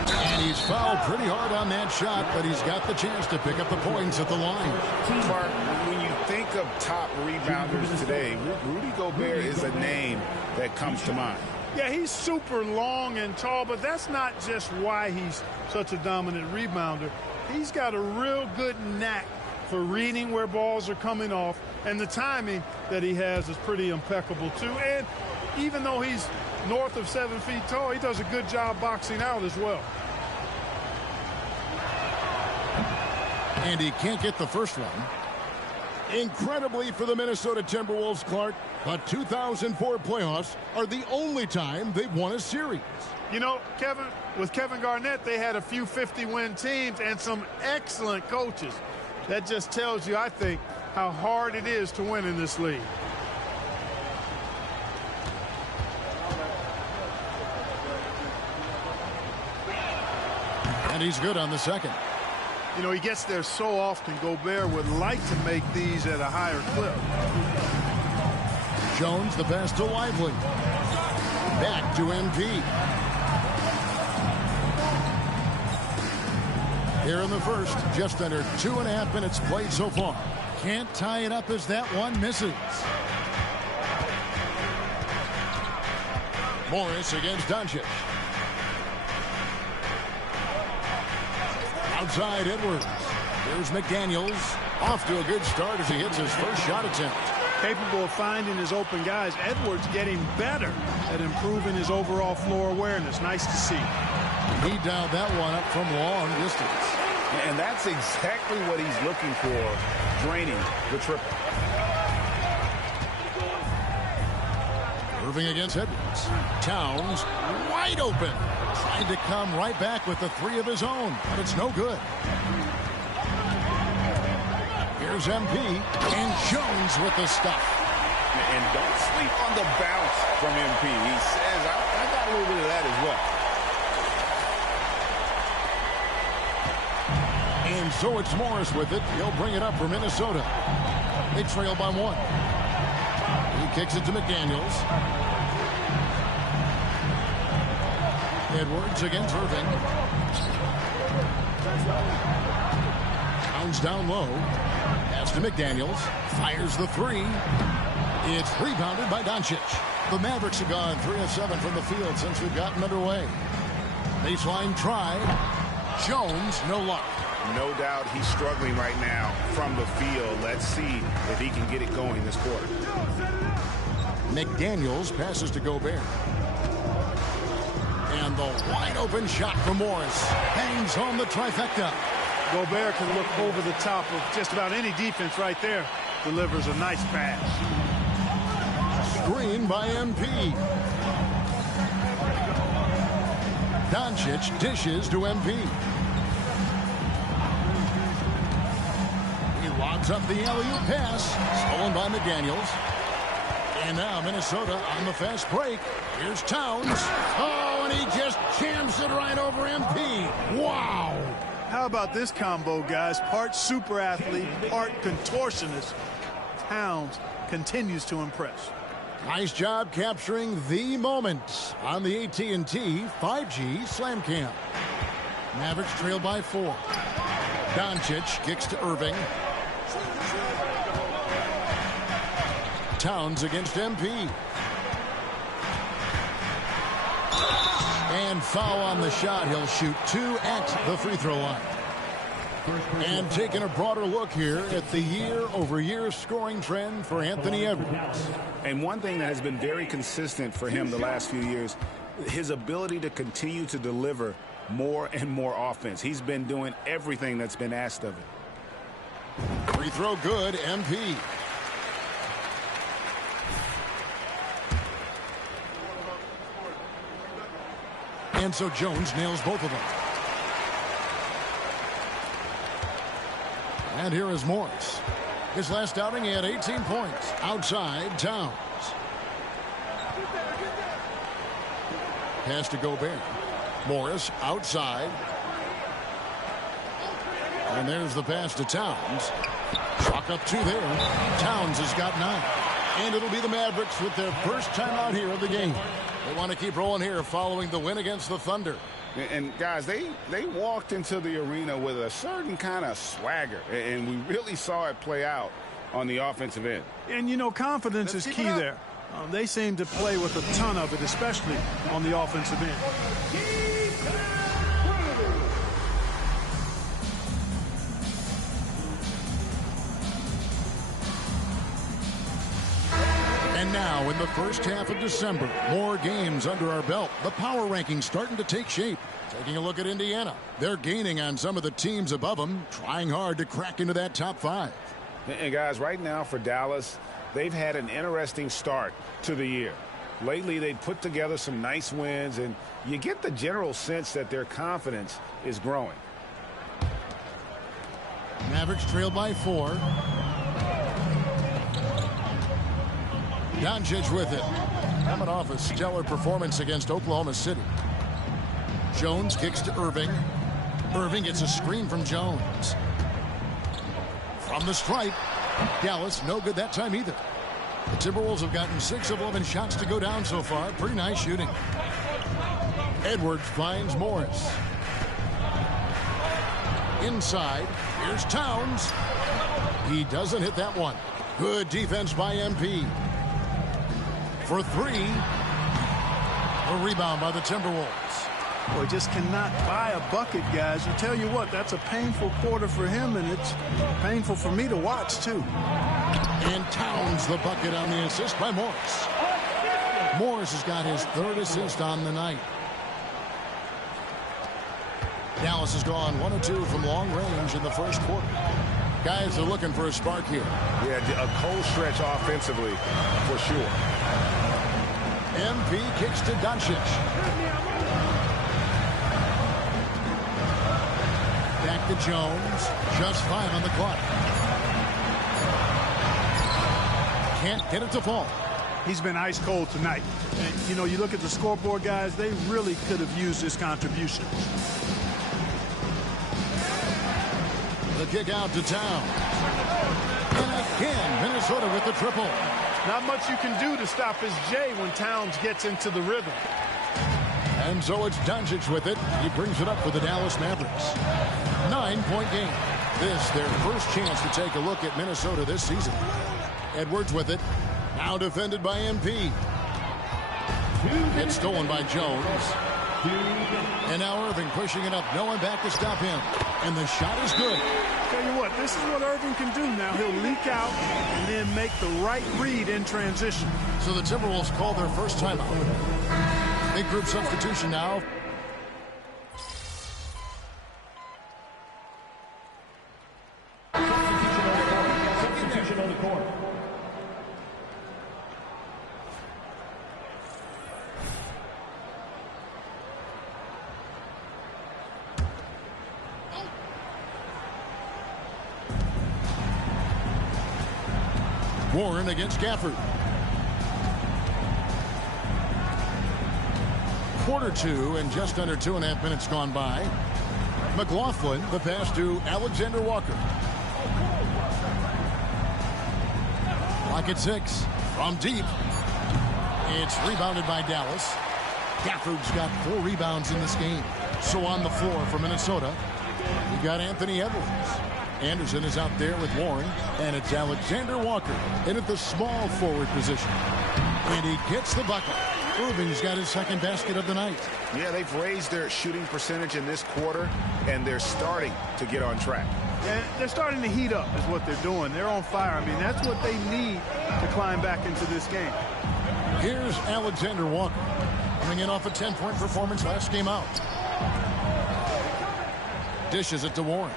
And he's fouled pretty hard on that shot, but he's got the chance to pick up the points at the line. Clark, when you think of top rebounders today, Rudy Gobert is a name that comes to mind. Yeah, he's super long and tall, but that's not just why he's such a dominant rebounder. He's got a real good knack for reading where balls are coming off, and the timing that he has is pretty impeccable too. And even though he's north of 7 feet tall, he does a good job boxing out as well. And he can't get the first one. Incredibly for the Minnesota Timberwolves, Clark, the 2004 playoffs are the only time they've won a series. You know, Kevin, with Kevin Garnett, they had a few 50-win teams and some excellent coaches. That just tells you, I think, how hard it is to win in this league. And he's good on the second. You know, he gets there so often. Gobert would like to make these at a higher clip. Jones, the pass to Lively. Back to MP. Here in the first, just under 2.5 minutes played so far. Can't tie it up as that one misses. Morris against Doncic. Outside Edwards. Here's McDaniels. Off to a good start as he hits his first shot attempt. Capable of finding his open guys. Edwards getting better at improving his overall floor awareness. Nice to see. He dialed that one up from long distance. And that's exactly what he's looking for, draining the triple. Irving against Edwards. Towns wide open. Trying to come right back with the three of his own, but it's no good. Here's MP and Jones with the stuff. And don't sleep on the bounce from MP. He says, I got a little bit of that as well. And so it's Morris with it. He'll bring it up for Minnesota. They trail by 1. He kicks it to McDaniels. Edwards against Irving. Towns down low. Pass to McDaniels. Fires the three. It's rebounded by Doncic. The Mavericks have gone 3 of 7 from the field since we've gotten underway. Baseline try. Jones, no luck. No doubt he's struggling right now from the field. Let's see if he can get it going this quarter. McDaniels passes to Gobert. And the wide open shot from Morris hangs home the trifecta. Gobert can look over the top of just about any defense right there. Delivers a nice pass. Screen by MP. Doncic dishes to MP. He lobs up the alley-oop pass. Stolen by McDaniels. And now Minnesota on the fast break. Here's Towns. Oh, and he just jams it right over MP. Wow. How about this combo, guys? Part super athlete, part contortionist. Towns continues to impress. Nice job capturing the moment on the AT&T 5G Slam Cam. Mavericks trail by 4. Doncic kicks to Irving. Towns against MP. And foul on the shot. He'll shoot 2 at the free throw line. And taking a broader look here at the year-over-year scoring trend for Anthony Edwards. And one thing that has been very consistent for him the last few years, his ability to continue to deliver more and more offense. He's been doing everything that's been asked of him. Free throw good, MP. And so Jones nails both of them. And here is Morris. His last outing, he had 18 points. Outside, Towns. Pass to Gobert. Morris outside. And there's the pass to Towns. Chalk up 2 there. Towns has got 9. And it'll be the Mavericks with their first time out here of the game. They want to keep rolling here following the win against the Thunder. And guys, they walked into the arena with a certain kind of swagger, and we really saw it play out on the offensive end. And, you know, confidence is key there. They seem to play with a ton of it, especially on the offensive end. And now in the first half of December, more games under our belt. The power rankings starting to take shape. Taking a look at Indiana. They're gaining on some of the teams above them, trying hard to crack into that top 5. And guys, right now for Dallas, they've had an interesting start to the year. Lately, they put together some nice wins, and you get the general sense that their confidence is growing. Mavericks trail by 4. Doncic with it. Coming off a stellar performance against Oklahoma City. Jones kicks to Irving. Irving gets a screen from Jones. From the stripe. Dallas, no good that time either. The Timberwolves have gotten 6 of 11 shots to go down so far. Pretty nice shooting. Edwards finds Morris. Inside. Here's Towns. He doesn't hit that one. Good defense by MP. For 3. A rebound by the Timberwolves. Boy, just cannot buy a bucket, guys. I tell you what, that's a painful quarter for him, and it's painful for me to watch, too. And Towns the bucket on the assist by Morris. Morris has got his 3rd assist on the night. Dallas has gone 1 of 2 from long range in the first quarter. Guys are looking for a spark here. Yeah, a cold stretch offensively, for sure. MP kicks to Doncic. Back to Jones. Just 5 on the clock. Can't get it to fall. He's been ice cold tonight. And, you know, you look at the scoreboard, guys, they really could have used this contribution. The kick out to Towns. And again, Minnesota with the triple. Not much you can do to stop his J when Towns gets into the rhythm. And so it's Doncic with it. He brings it up for the Dallas Mavericks. 9-point game. This their first chance to take a look at Minnesota this season. Edwards with it. Now defended by MP. It's stolen by Jones. And now Irving pushing it up. No one back to stop him. And the shot is good. Tell you what, this is what Irving can do now. He'll leak out and then make the right read in transition. So the Timberwolves call their first timeout. Big group substitution now. Substitution on the court. Warren against Gafford. Quarter 2 and just under 2.5 minutes gone by. McLaughlin, the pass to Alexander Walker. Clock at 6. From deep. It's rebounded by Dallas. Gafford's got 4 rebounds in this game. So on the floor for Minnesota, we've got Anthony Edwards. Anderson is out there with Warren, and it's Alexander Walker in at the small forward position. And he gets the bucket. Irving's got his 2nd basket of the night. Yeah, they've raised their shooting percentage in this quarter, and they're starting to get on track. And they're starting to heat up is what they're doing. They're on fire. I mean, that's what they need to climb back into this game. Here's Alexander Walker, coming in off a 10-point performance last game out. Dishes it to Warren.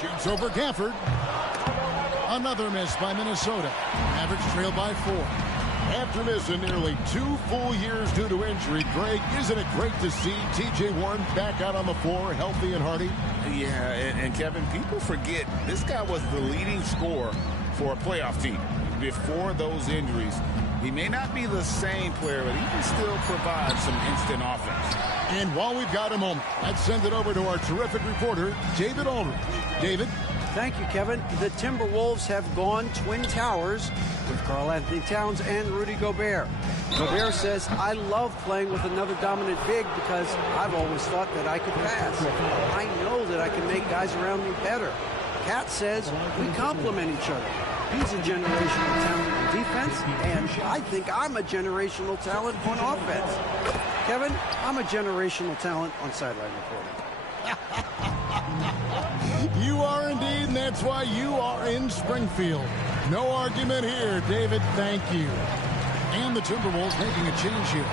Shoots over Gafford. Another miss by Minnesota. Mavericks trail by 4. After missing nearly 2 full years due to injury, Greg, isn't it great to see T.J. Warren back out on the floor, healthy and hearty? Yeah, and Kevin, people forget this guy was the leading scorer for a playoff team before those injuries. He may not be the same player, but he can still provide some instant offense. And while we've got a moment, let's send it over to our terrific reporter, David Aldridge. David? Thank you, Kevin. The Timberwolves have gone Twin Towers with Karl Anthony Towns and Rudy Gobert. Gobert says, I love playing with another dominant big because I've always thought that I could pass. I know that I can make guys around me better. Cat says, we complement each other. He's a generational talent on defense, and I think I'm a generational talent on offense. Kevin, I'm a generational talent on sideline reporting. You are indeed, and that's why you are in Springfield. No argument here, David. Thank you. And the Timberwolves making a change here.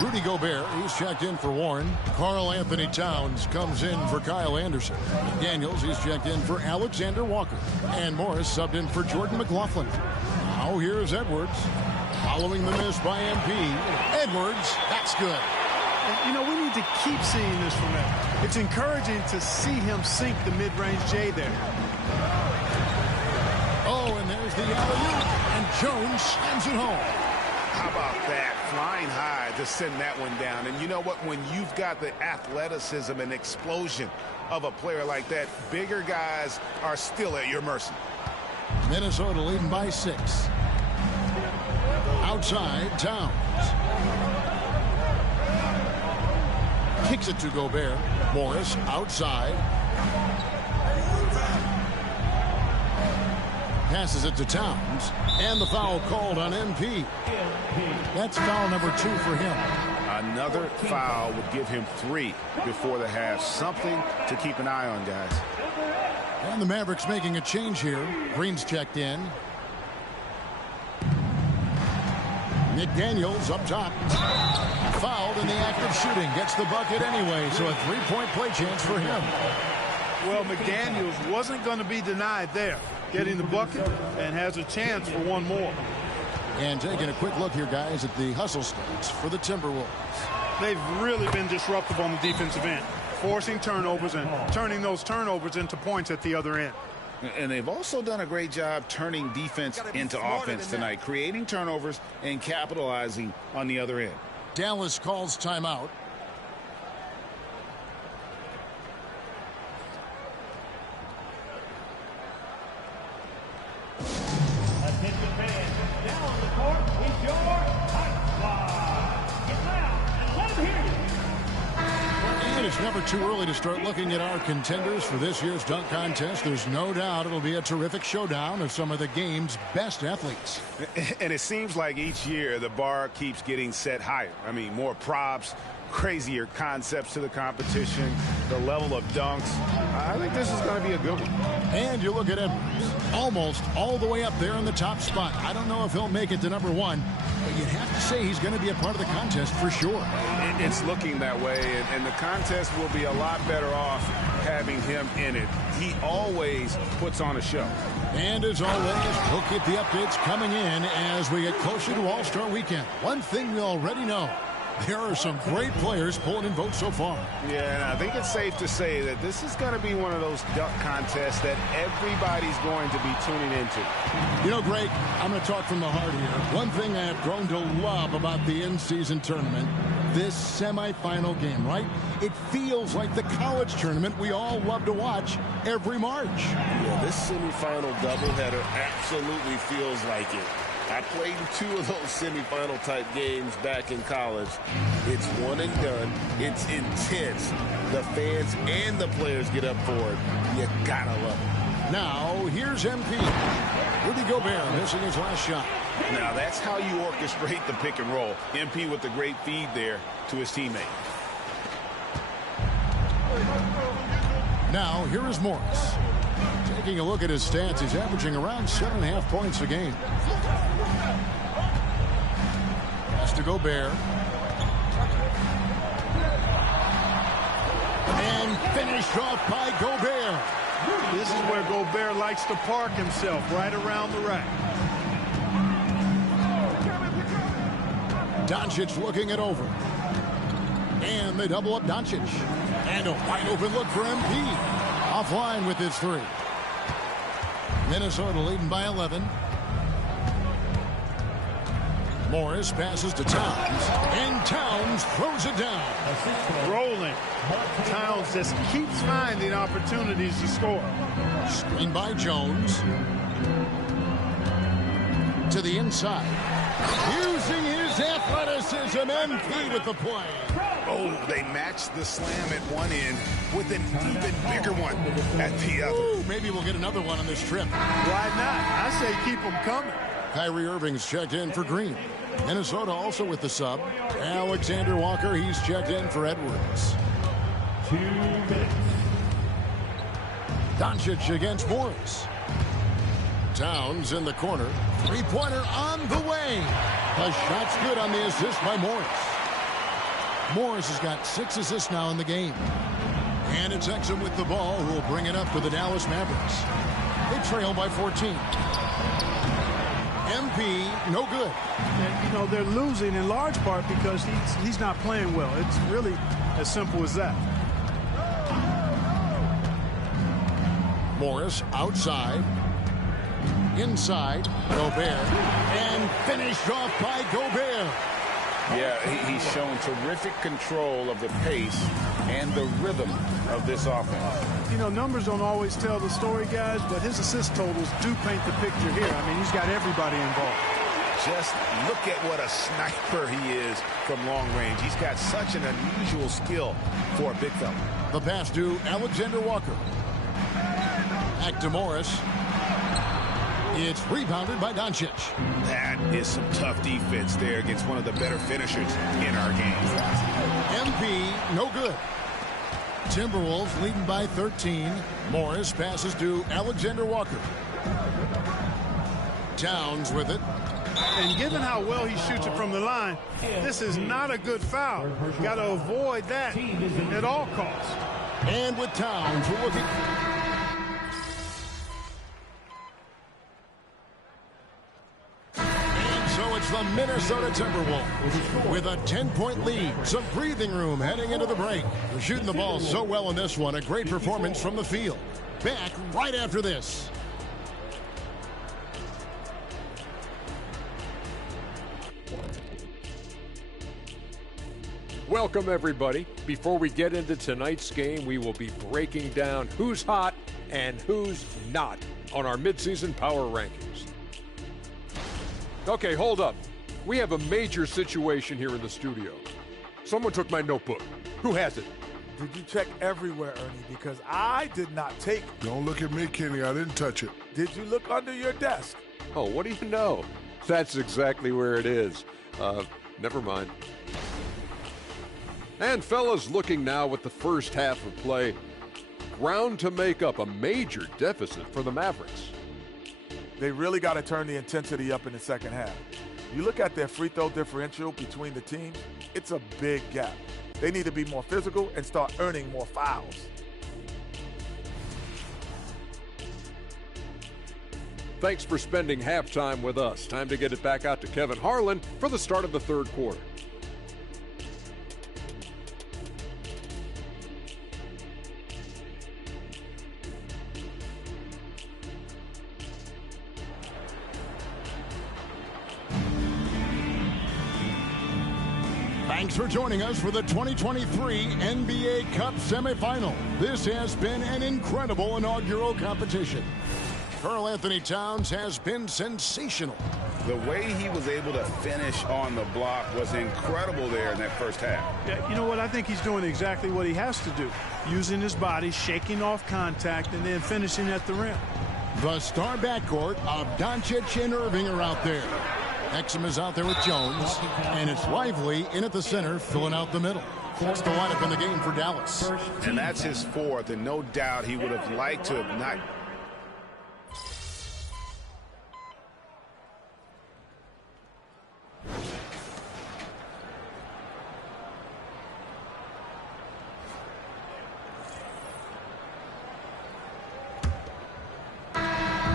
Rudy Gobert, he's checked in for Warren. Karl Anthony Towns comes in for Kyle Anderson. Daniels, he's checked in for Alexander Walker. And Morris subbed in for Jordan McLaughlin. Now here's Edwards. Following the miss by MP. Edwards, that's good. And, you know, we need to keep seeing this from him. It's encouraging to see him sink the mid-range J there. Oh, and there's the alley-oop. And Jones slams it home. How about that? Flying high to send that one down. And you know what? When you've got the athleticism and explosion of a player like that, bigger guys are still at your mercy. Minnesota leading by 6. Outside, Towns. Kicks it to Gobert. Morris outside. Passes it to Towns. And the foul called on MP. That's foul number 2 for him. Another foul would give him 3 before the half. Something to keep an eye on, guys. And the Mavericks making a change here. Green's checked in. McDaniels up top. Fouled in the act of shooting. Gets the bucket anyway, so a 3-point play chance for him. Well, McDaniels wasn't going to be denied there. Getting the bucket and has a chance for one more. And taking a quick look here, guys, at the hustle stats for the Timberwolves. They've really been disruptive on the defensive end, forcing turnovers and turning those turnovers into points at the other end. And they've also done a great job turning defense into offense tonight, creating turnovers and capitalizing on the other end. Dallas calls timeout. Attention fans, now on the court is your Hot Squad. Get loud and let them hear you. And it's never too early to start looking at our contenders for this year's dunk contest. There's no doubt it'll be a terrific showdown of some of the game's best athletes. And it seems like each year the bar keeps getting set higher. I mean, more props, crazier concepts to the competition, the level of dunks. I think this is going to be a good one. And you look at Edwards, almost all the way up there in the top spot. I don't know if he'll make it to number 1, but you'd have to say he's going to be a part of the contest for sure. It's looking that way, and the contest will be a lot better off having him in it. He always puts on a show. And as always, we'll keep the updates coming in as we get closer to All-Star Weekend. One thing we already know, there are some great players pulling in votes so far. Yeah, and I think it's safe to say that this is going to be one of those dunk contests that everybody's going to be tuning into. You know, Greg, I'm going to talk from the heart here. One thing I have grown to love about the in-season tournament, this semifinal game, right? It feels like the college tournament we all love to watch every March. Yeah, this semifinal doubleheader absolutely feels like it. I played in 2 of those semifinal type games back in college. It's one and done. It's intense. The fans and the players get up for it. You gotta love it. Now, here's MP. Rudy Gobert missing his last shot. Now, that's how you orchestrate the pick and roll. MP with the great feed there to his teammate. Now, here is Morris. Taking a look at his stats, he's averaging around 7.5 points a game. Pass to Gobert. And finished off by Gobert. This is where Gobert likes to park himself, right around the rack. Doncic looking it over. And they double up Doncic. And a wide open look for MP. Offline with his 3. Minnesota leading by 11. Morris passes to Towns. And Towns throws it down. Rolling. Towns just keeps finding opportunities to score. Screen by Jones. To the inside. Using his athleticism, MP with the play. Oh, they matched the slam at one end with an even bigger one at the other. Ooh, maybe we'll get another one on this trip. Why not? I say keep them coming. Kyrie Irving's checked in for Green. Minnesota also with the sub. Alexander Walker, he's checked in for Edwards. 2 minutes. Doncic against Morris. Towns in the corner. 3-pointer on the way. The shot's good on the assist by Morris. Morris has got 6 assists now in the game. And it's Exum with the ball who will bring it up for the Dallas Mavericks. They trail by 14. MP, no good. And, you know, they're losing in large part because he's not playing well. It's really as simple as that. Morris outside. Inside, Gobert. And finished off by Gobert. Yeah, he's shown terrific control of the pace and the rhythm of this offense. You know, numbers don't always tell the story, guys, but his assist totals do paint the picture here. I mean, he's got everybody involved. Just look at what a sniper he is from long range. He's got such an unusual skill for a big fella. The pass to Alexander Walker. Back to Morris. It's rebounded by Doncic. That is some tough defense there against one of the better finishers in our game. MP, no good. Timberwolves leading by 13. Morris passes to Alexander Walker. Towns with it. And given how well he shoots it from the line, this is not a good foul. Got to avoid that at all costs. And with Towns, we're looking. So it's the Minnesota Timberwolves with a 10-point lead. Some breathing room heading into the break. They're shooting the ball so well in this one. A great performance from the field. Back right after this. Welcome, everybody. Before we get into tonight's game, we will be breaking down who's hot and who's not on our midseason power rankings. Okay, hold up. We have a major situation here in the studio. Someone took my notebook. Who has it? Did you check everywhere, Ernie? Because I did not take it. Don't look at me, Kenny. I didn't touch it. Did you look under your desk? Oh, what do you know? That's exactly where it is. Never mind. And fellas, looking now at the first half of play, ground to make up a major deficit for the Mavericks. They really got to turn the intensity up in the second half. You look at their free throw differential between the teams, it's a big gap. They need to be more physical and start earning more fouls. Thanks for spending halftime with us. Time to get it back out to Kevin Harlan for the start of the third quarter. Thanks for joining us for the 2023 NBA Cup semifinal. This has been an incredible inaugural competition. Karl Anthony Towns has been sensational. The way he was able to finish on the block was incredible there in that first half. Yeah, you know what? I think he's doing exactly what he has to do. Using his body, shaking off contact, and then finishing at the rim. The star backcourt of Doncic and Irving are out there. Exum is out there with Jones, and it's Lively in at the center, filling out the middle. That's the lineup in the game for Dallas. And that's his fourth, and no doubt he would have liked to have not.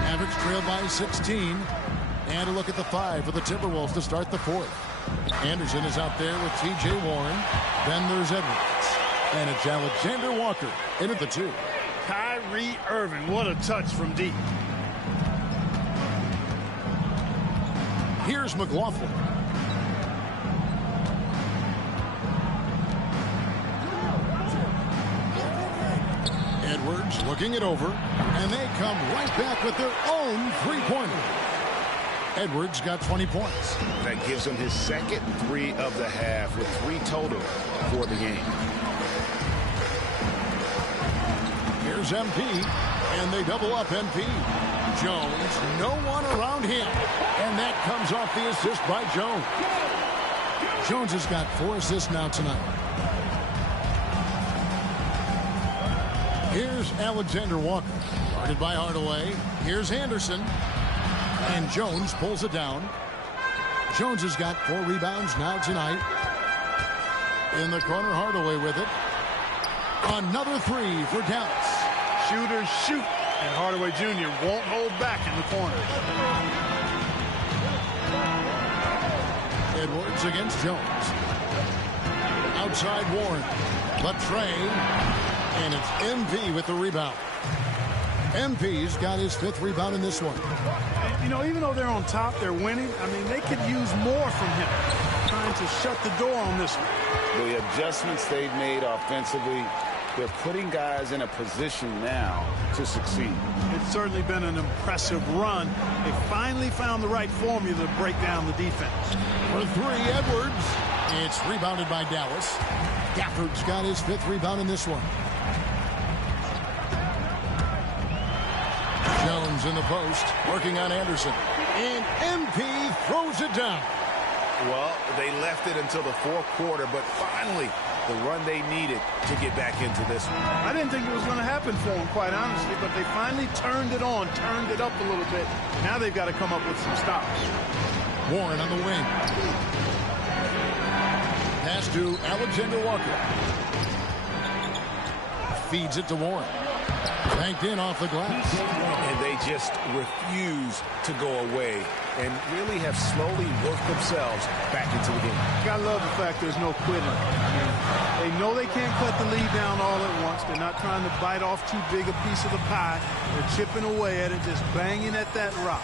Mavericks trail by 16. And a look at the 5 for the Timberwolves to start the fourth. Anderson is out there with T.J. Warren. Then there's Edwards. And it's Alexander Walker in at the 2. Kyrie Irving, what a touch from deep. Here's McLaughlin. Edwards looking it over. And they come right back with their own three-pointer. Edwards got 20 points. That gives him his second 3 of the half with 3 total for the game. Here's MP, and they double up MP. Jones, no one around him. And that comes off the assist by Jones. Jones has got 4 assists now tonight. Here's Alexander Walker, guarded by Hardaway. Here's Anderson. And Jones pulls it down. Jones has got 4 rebounds now tonight. In the corner, Hardaway with it. Another 3 for Dallas. Shooters shoot. And Hardaway Jr. won't hold back in the corner. Edwards against Jones. Outside Warren. Latrey. And it's MP with the rebound. MP's got his 5th rebound in this one. You know, even though they're on top, they're winning. I mean, they could use more from him. Trying to shut the door on this one. The adjustments they've made offensively, they're putting guys in a position now to succeed. It's certainly been an impressive run. They finally found the right formula to break down the defense. For three, Edwards. It's rebounded by Dallas. Gafford's got his 5th rebound in this one. Jones in the post, working on Anderson. And MP throws it down. Well, they left it until the 4th quarter, but finally the run they needed to get back into this one. I didn't think it was going to happen for them, quite honestly, but they finally turned it on, turned it up a little bit. Now they've got to come up with some stops. Warren on the wing. Pass to Alexander Walker. Feeds it to Warren. Banked in off the glass. And they just refuse to go away and really have slowly worked themselves back into the game. I love the fact there's no quitting. I mean, they know they can't cut the lead down all at once. They're not trying to bite off too big a piece of the pie. They're chipping away at it, just banging at that rock,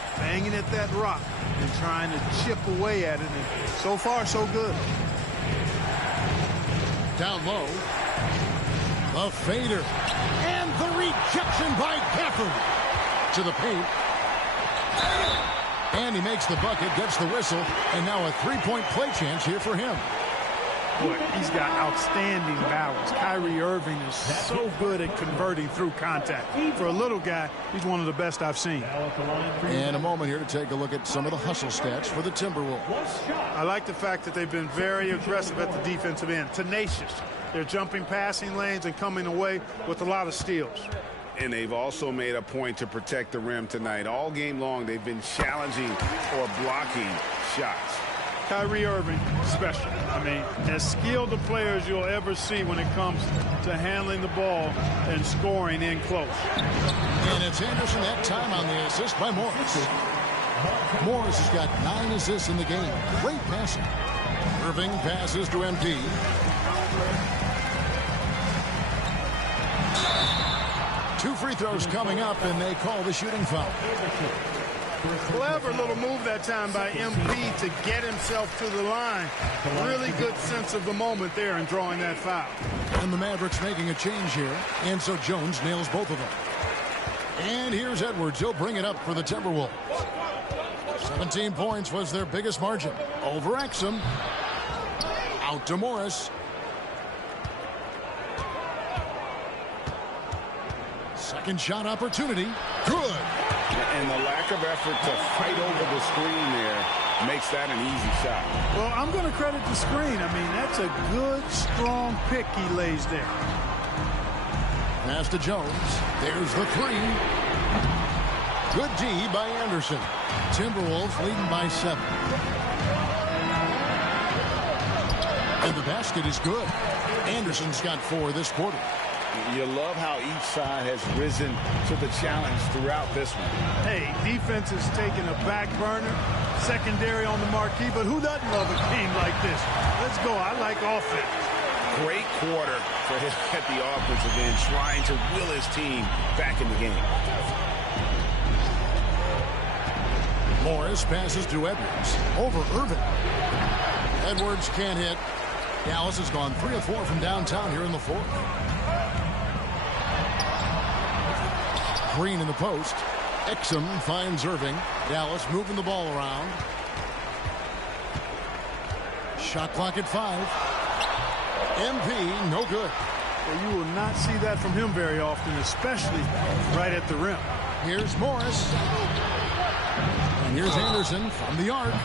and trying to chip away at it. And so far, so good. Down low. The fader. And the rejection by Gafford. To the paint. And he makes the bucket, gets the whistle, and now a 3-point play chance here for him. Boy, he's got outstanding balance. Kyrie Irving is so good at converting through contact. For a little guy, he's one of the best I've seen. And a moment here to take a look at some of the hustle stats for the Timberwolves. I like the fact that they've been very aggressive at the defensive end, tenacious. They're jumping passing lanes and coming away with a lot of steals. And they've also made a point to protect the rim tonight. All game long, they've been challenging or blocking shots. Kyrie Irving, special. I mean, as skilled a player as you'll ever see when it comes to handling the ball and scoring in close. And it's Anderson that time on the assist by Morris. Morris has got 9 assists in the game. Great passing. Irving passes to MP. Two free throws coming up, and they call the shooting foul. Clever little move that time by MP to get himself to the line. Really good sense of the moment there in drawing that foul. And the Mavericks making a change here, and so Jones nails both of them. And here's Edwards. He'll bring it up for the Timberwolves. 17 points was their biggest margin. Over Exum. Out to Morris. Second shot opportunity. Good. And the lack of effort to fight over the screen there makes that an easy shot. Well, I'm going to credit the screen. I mean, that's a good, strong pick he lays there. Pass to Jones. There's the 3. Good D by Anderson. Timberwolves leading by 7. And the basket is good. Anderson's got 4 this quarter. You love how each side has risen to the challenge throughout this one. Hey, defense is taking a back burner, secondary on the marquee, but who doesn't love a game like this? Let's go. I like offense. Great quarter for him at the offensive end, trying to will his team back in the game. Morris passes to Edwards. Over Irving. Edwards can't hit. Dallas has gone 3 of 4 from downtown here in the 4th. Green in the post. Exum finds Irving. Dallas moving the ball around. Shot clock at 5. MP, no good. Well, you will not see that from him very often, especially right at the rim. Here's Morris. And here's Anderson from the arc.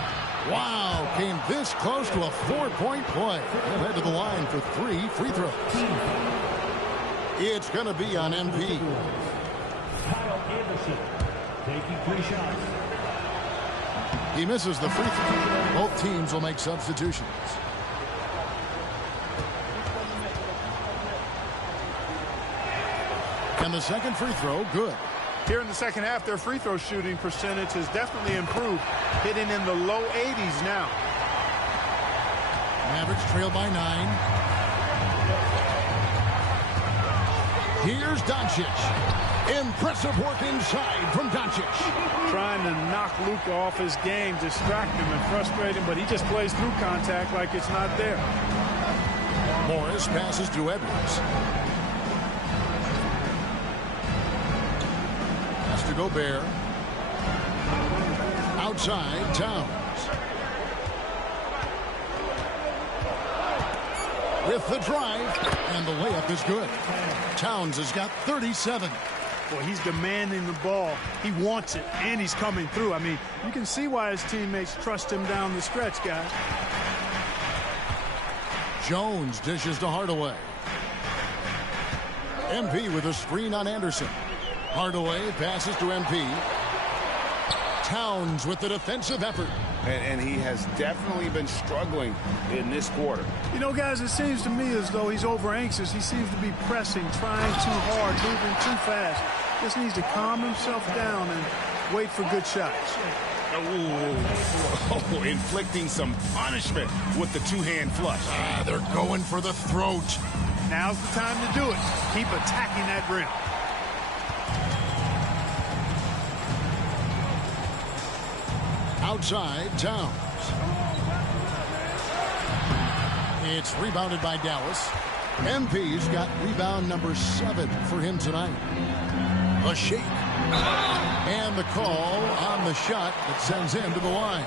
Wow, came this close to a 4-point play. He'll head to the line for 3 free throws. It's going to be on MP. Taking 3 shots. He misses the free throw. Both teams will make substitutions. And the second free throw, good. Here in the second half, their free throw shooting percentage has definitely improved, hitting in the low 80s now. Mavericks trail by 9. Here's Doncic. Impressive work inside from Doncic. Trying to knock Luka off his game, distract him and frustrate him, but he just plays through contact like it's not there. Morris passes to Edwards. Pass to Gobert. Outside, Towns. With the drive, and the layup is good. Towns has got 37. Boy, he's demanding the ball. He wants it, and he's coming through. I mean, you can see why his teammates trust him down the stretch, guys. Jones dishes to Hardaway. MP with a screen on Anderson. Hardaway passes to MP. Towns with the defensive effort. And he has definitely been struggling in this quarter. You know, guys, it seems to me as though he's over anxious. He seems to be pressing, trying too hard, moving too fast. Just needs to calm himself down and wait for good shots. Oh, inflicting some punishment with the two-hand flush. They're going for the throat. Now's the time to do it. Keep attacking that rim. Outside, Towns. It's rebounded by Dallas. MP's got rebound number 7 for him tonight. A shake. And the call on the shot that sends him to the line.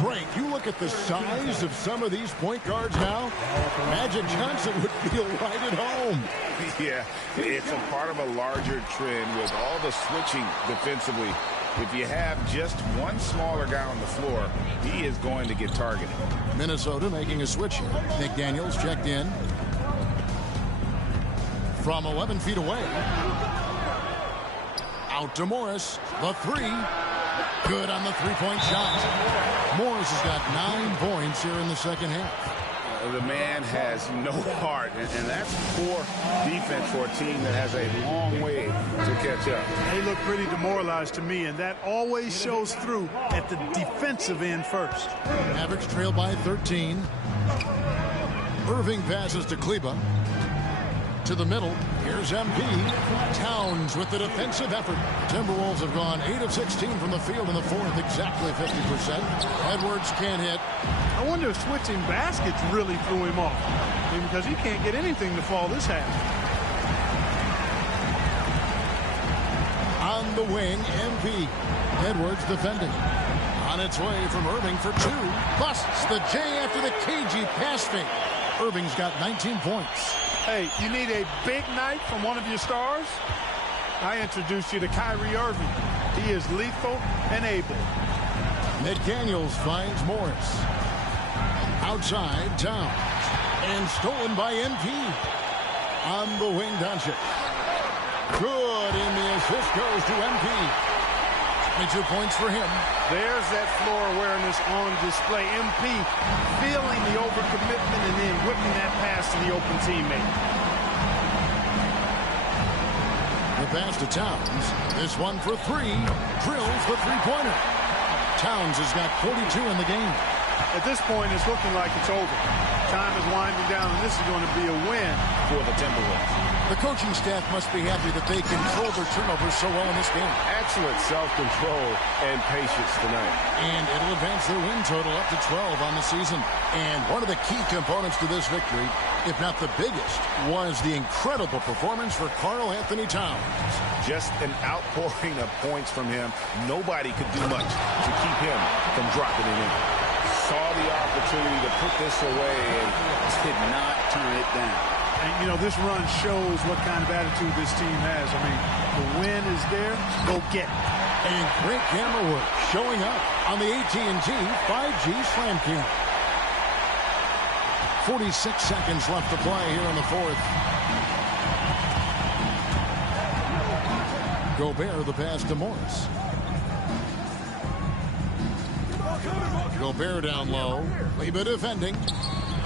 Frank, you look at the size of some of these point guards now. Magic Johnson would feel right at home. Yeah, it's a part of a larger trend with all the switching defensively. If you have just one smaller guy on the floor, he is going to get targeted. Minnesota making a switch here. McDaniels checked in. From 11 feet away. Out to Morris. The 3. Good on the three-point shot. Morris has got 9 points here in the second half. The man has no heart, and that's poor defense for a team that has a long way to catch up. They look pretty demoralized to me, and that always shows through at the defensive end first. Mavericks trail by 13. Irving passes to Kleba. To the middle. Here's MP. Towns with the defensive effort. Timberwolves have gone 8 of 16 from the field in the fourth, exactly 50%. Edwards can't hit. I wonder if switching baskets really threw him off. I mean, because he can't get anything to fall this half. On the wing, MP. Edwards defending. On its way from Irving for 2. Busts the J after the cagey pass fake. Irving's got 19 points. Hey, you need a big night from one of your stars? I introduce you to Kyrie Irving. He is lethal and able. McDaniels finds Morris. Outside, Towns. And stolen by MP. On the wing, Doncic. Good, and the assist goes to MP. 22 points for him. There's that floor awareness on display. MP feeling the overcommitment and then whipping that pass to the open teammate. The pass to Towns. This one for 3. Drills the three-pointer. Towns has got 42 in the game. At this point, it's looking like it's over. Time is winding down, and this is going to be a win for the Timberwolves. The coaching staff must be happy that they controlled their turnovers so well in this game. Excellent self-control and patience tonight. And it'll advance their win total up to 12 on the season. And one of the key components to this victory, if not the biggest, was the incredible performance for Karl Anthony Towns. Just an outpouring of points from him. Nobody could do much to keep him from dropping it in. Saw the opportunity to put this away and did not turn it down. And, you know, this run shows what kind of attitude this team has. I mean, the win is there. Go get it. And great camera work showing up on the AT&T 5G Slam Cam. 46 seconds left to play here in the fourth. Gobert the pass to Morris. Gobert down low. Kleba defending.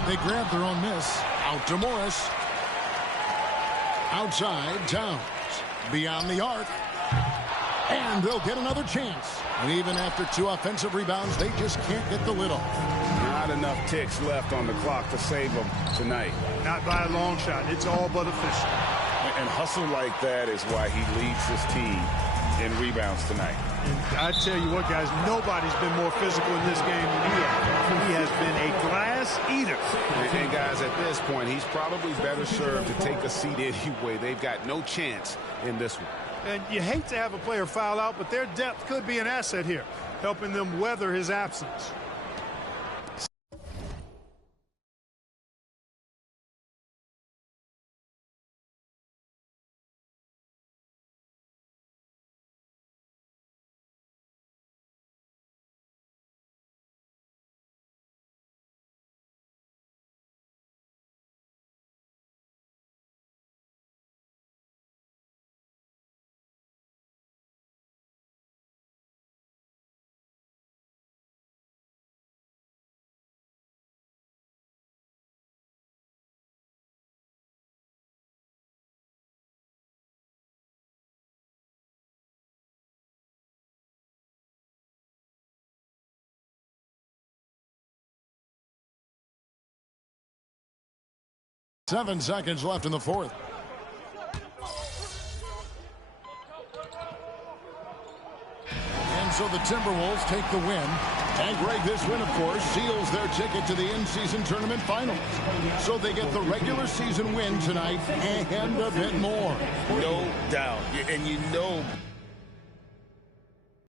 They grab their own miss. Out to Morris. Outside, Towns. Beyond the arc. And they'll get another chance. And even after 2 offensive rebounds, they just can't get the lid off. Not enough ticks left on the clock to save them tonight. Not by a long shot. It's all but official. And hustle like that is why he leads his team in rebounds tonight. And I tell you what, guys, nobody's been more physical in this game than he has. He has been a glass eater. And guys, at this point, he's probably better served to take a seat anyway. They've got no chance in this one. And you hate to have a player foul out, but their depth could be an asset here, helping them weather his absence. Seven seconds left in the fourth. And so the Timberwolves take the win. And Greg, this win, of course, seals their ticket to the in-season tournament finals. So they get the regular season win tonight and a bit more. No doubt. And you know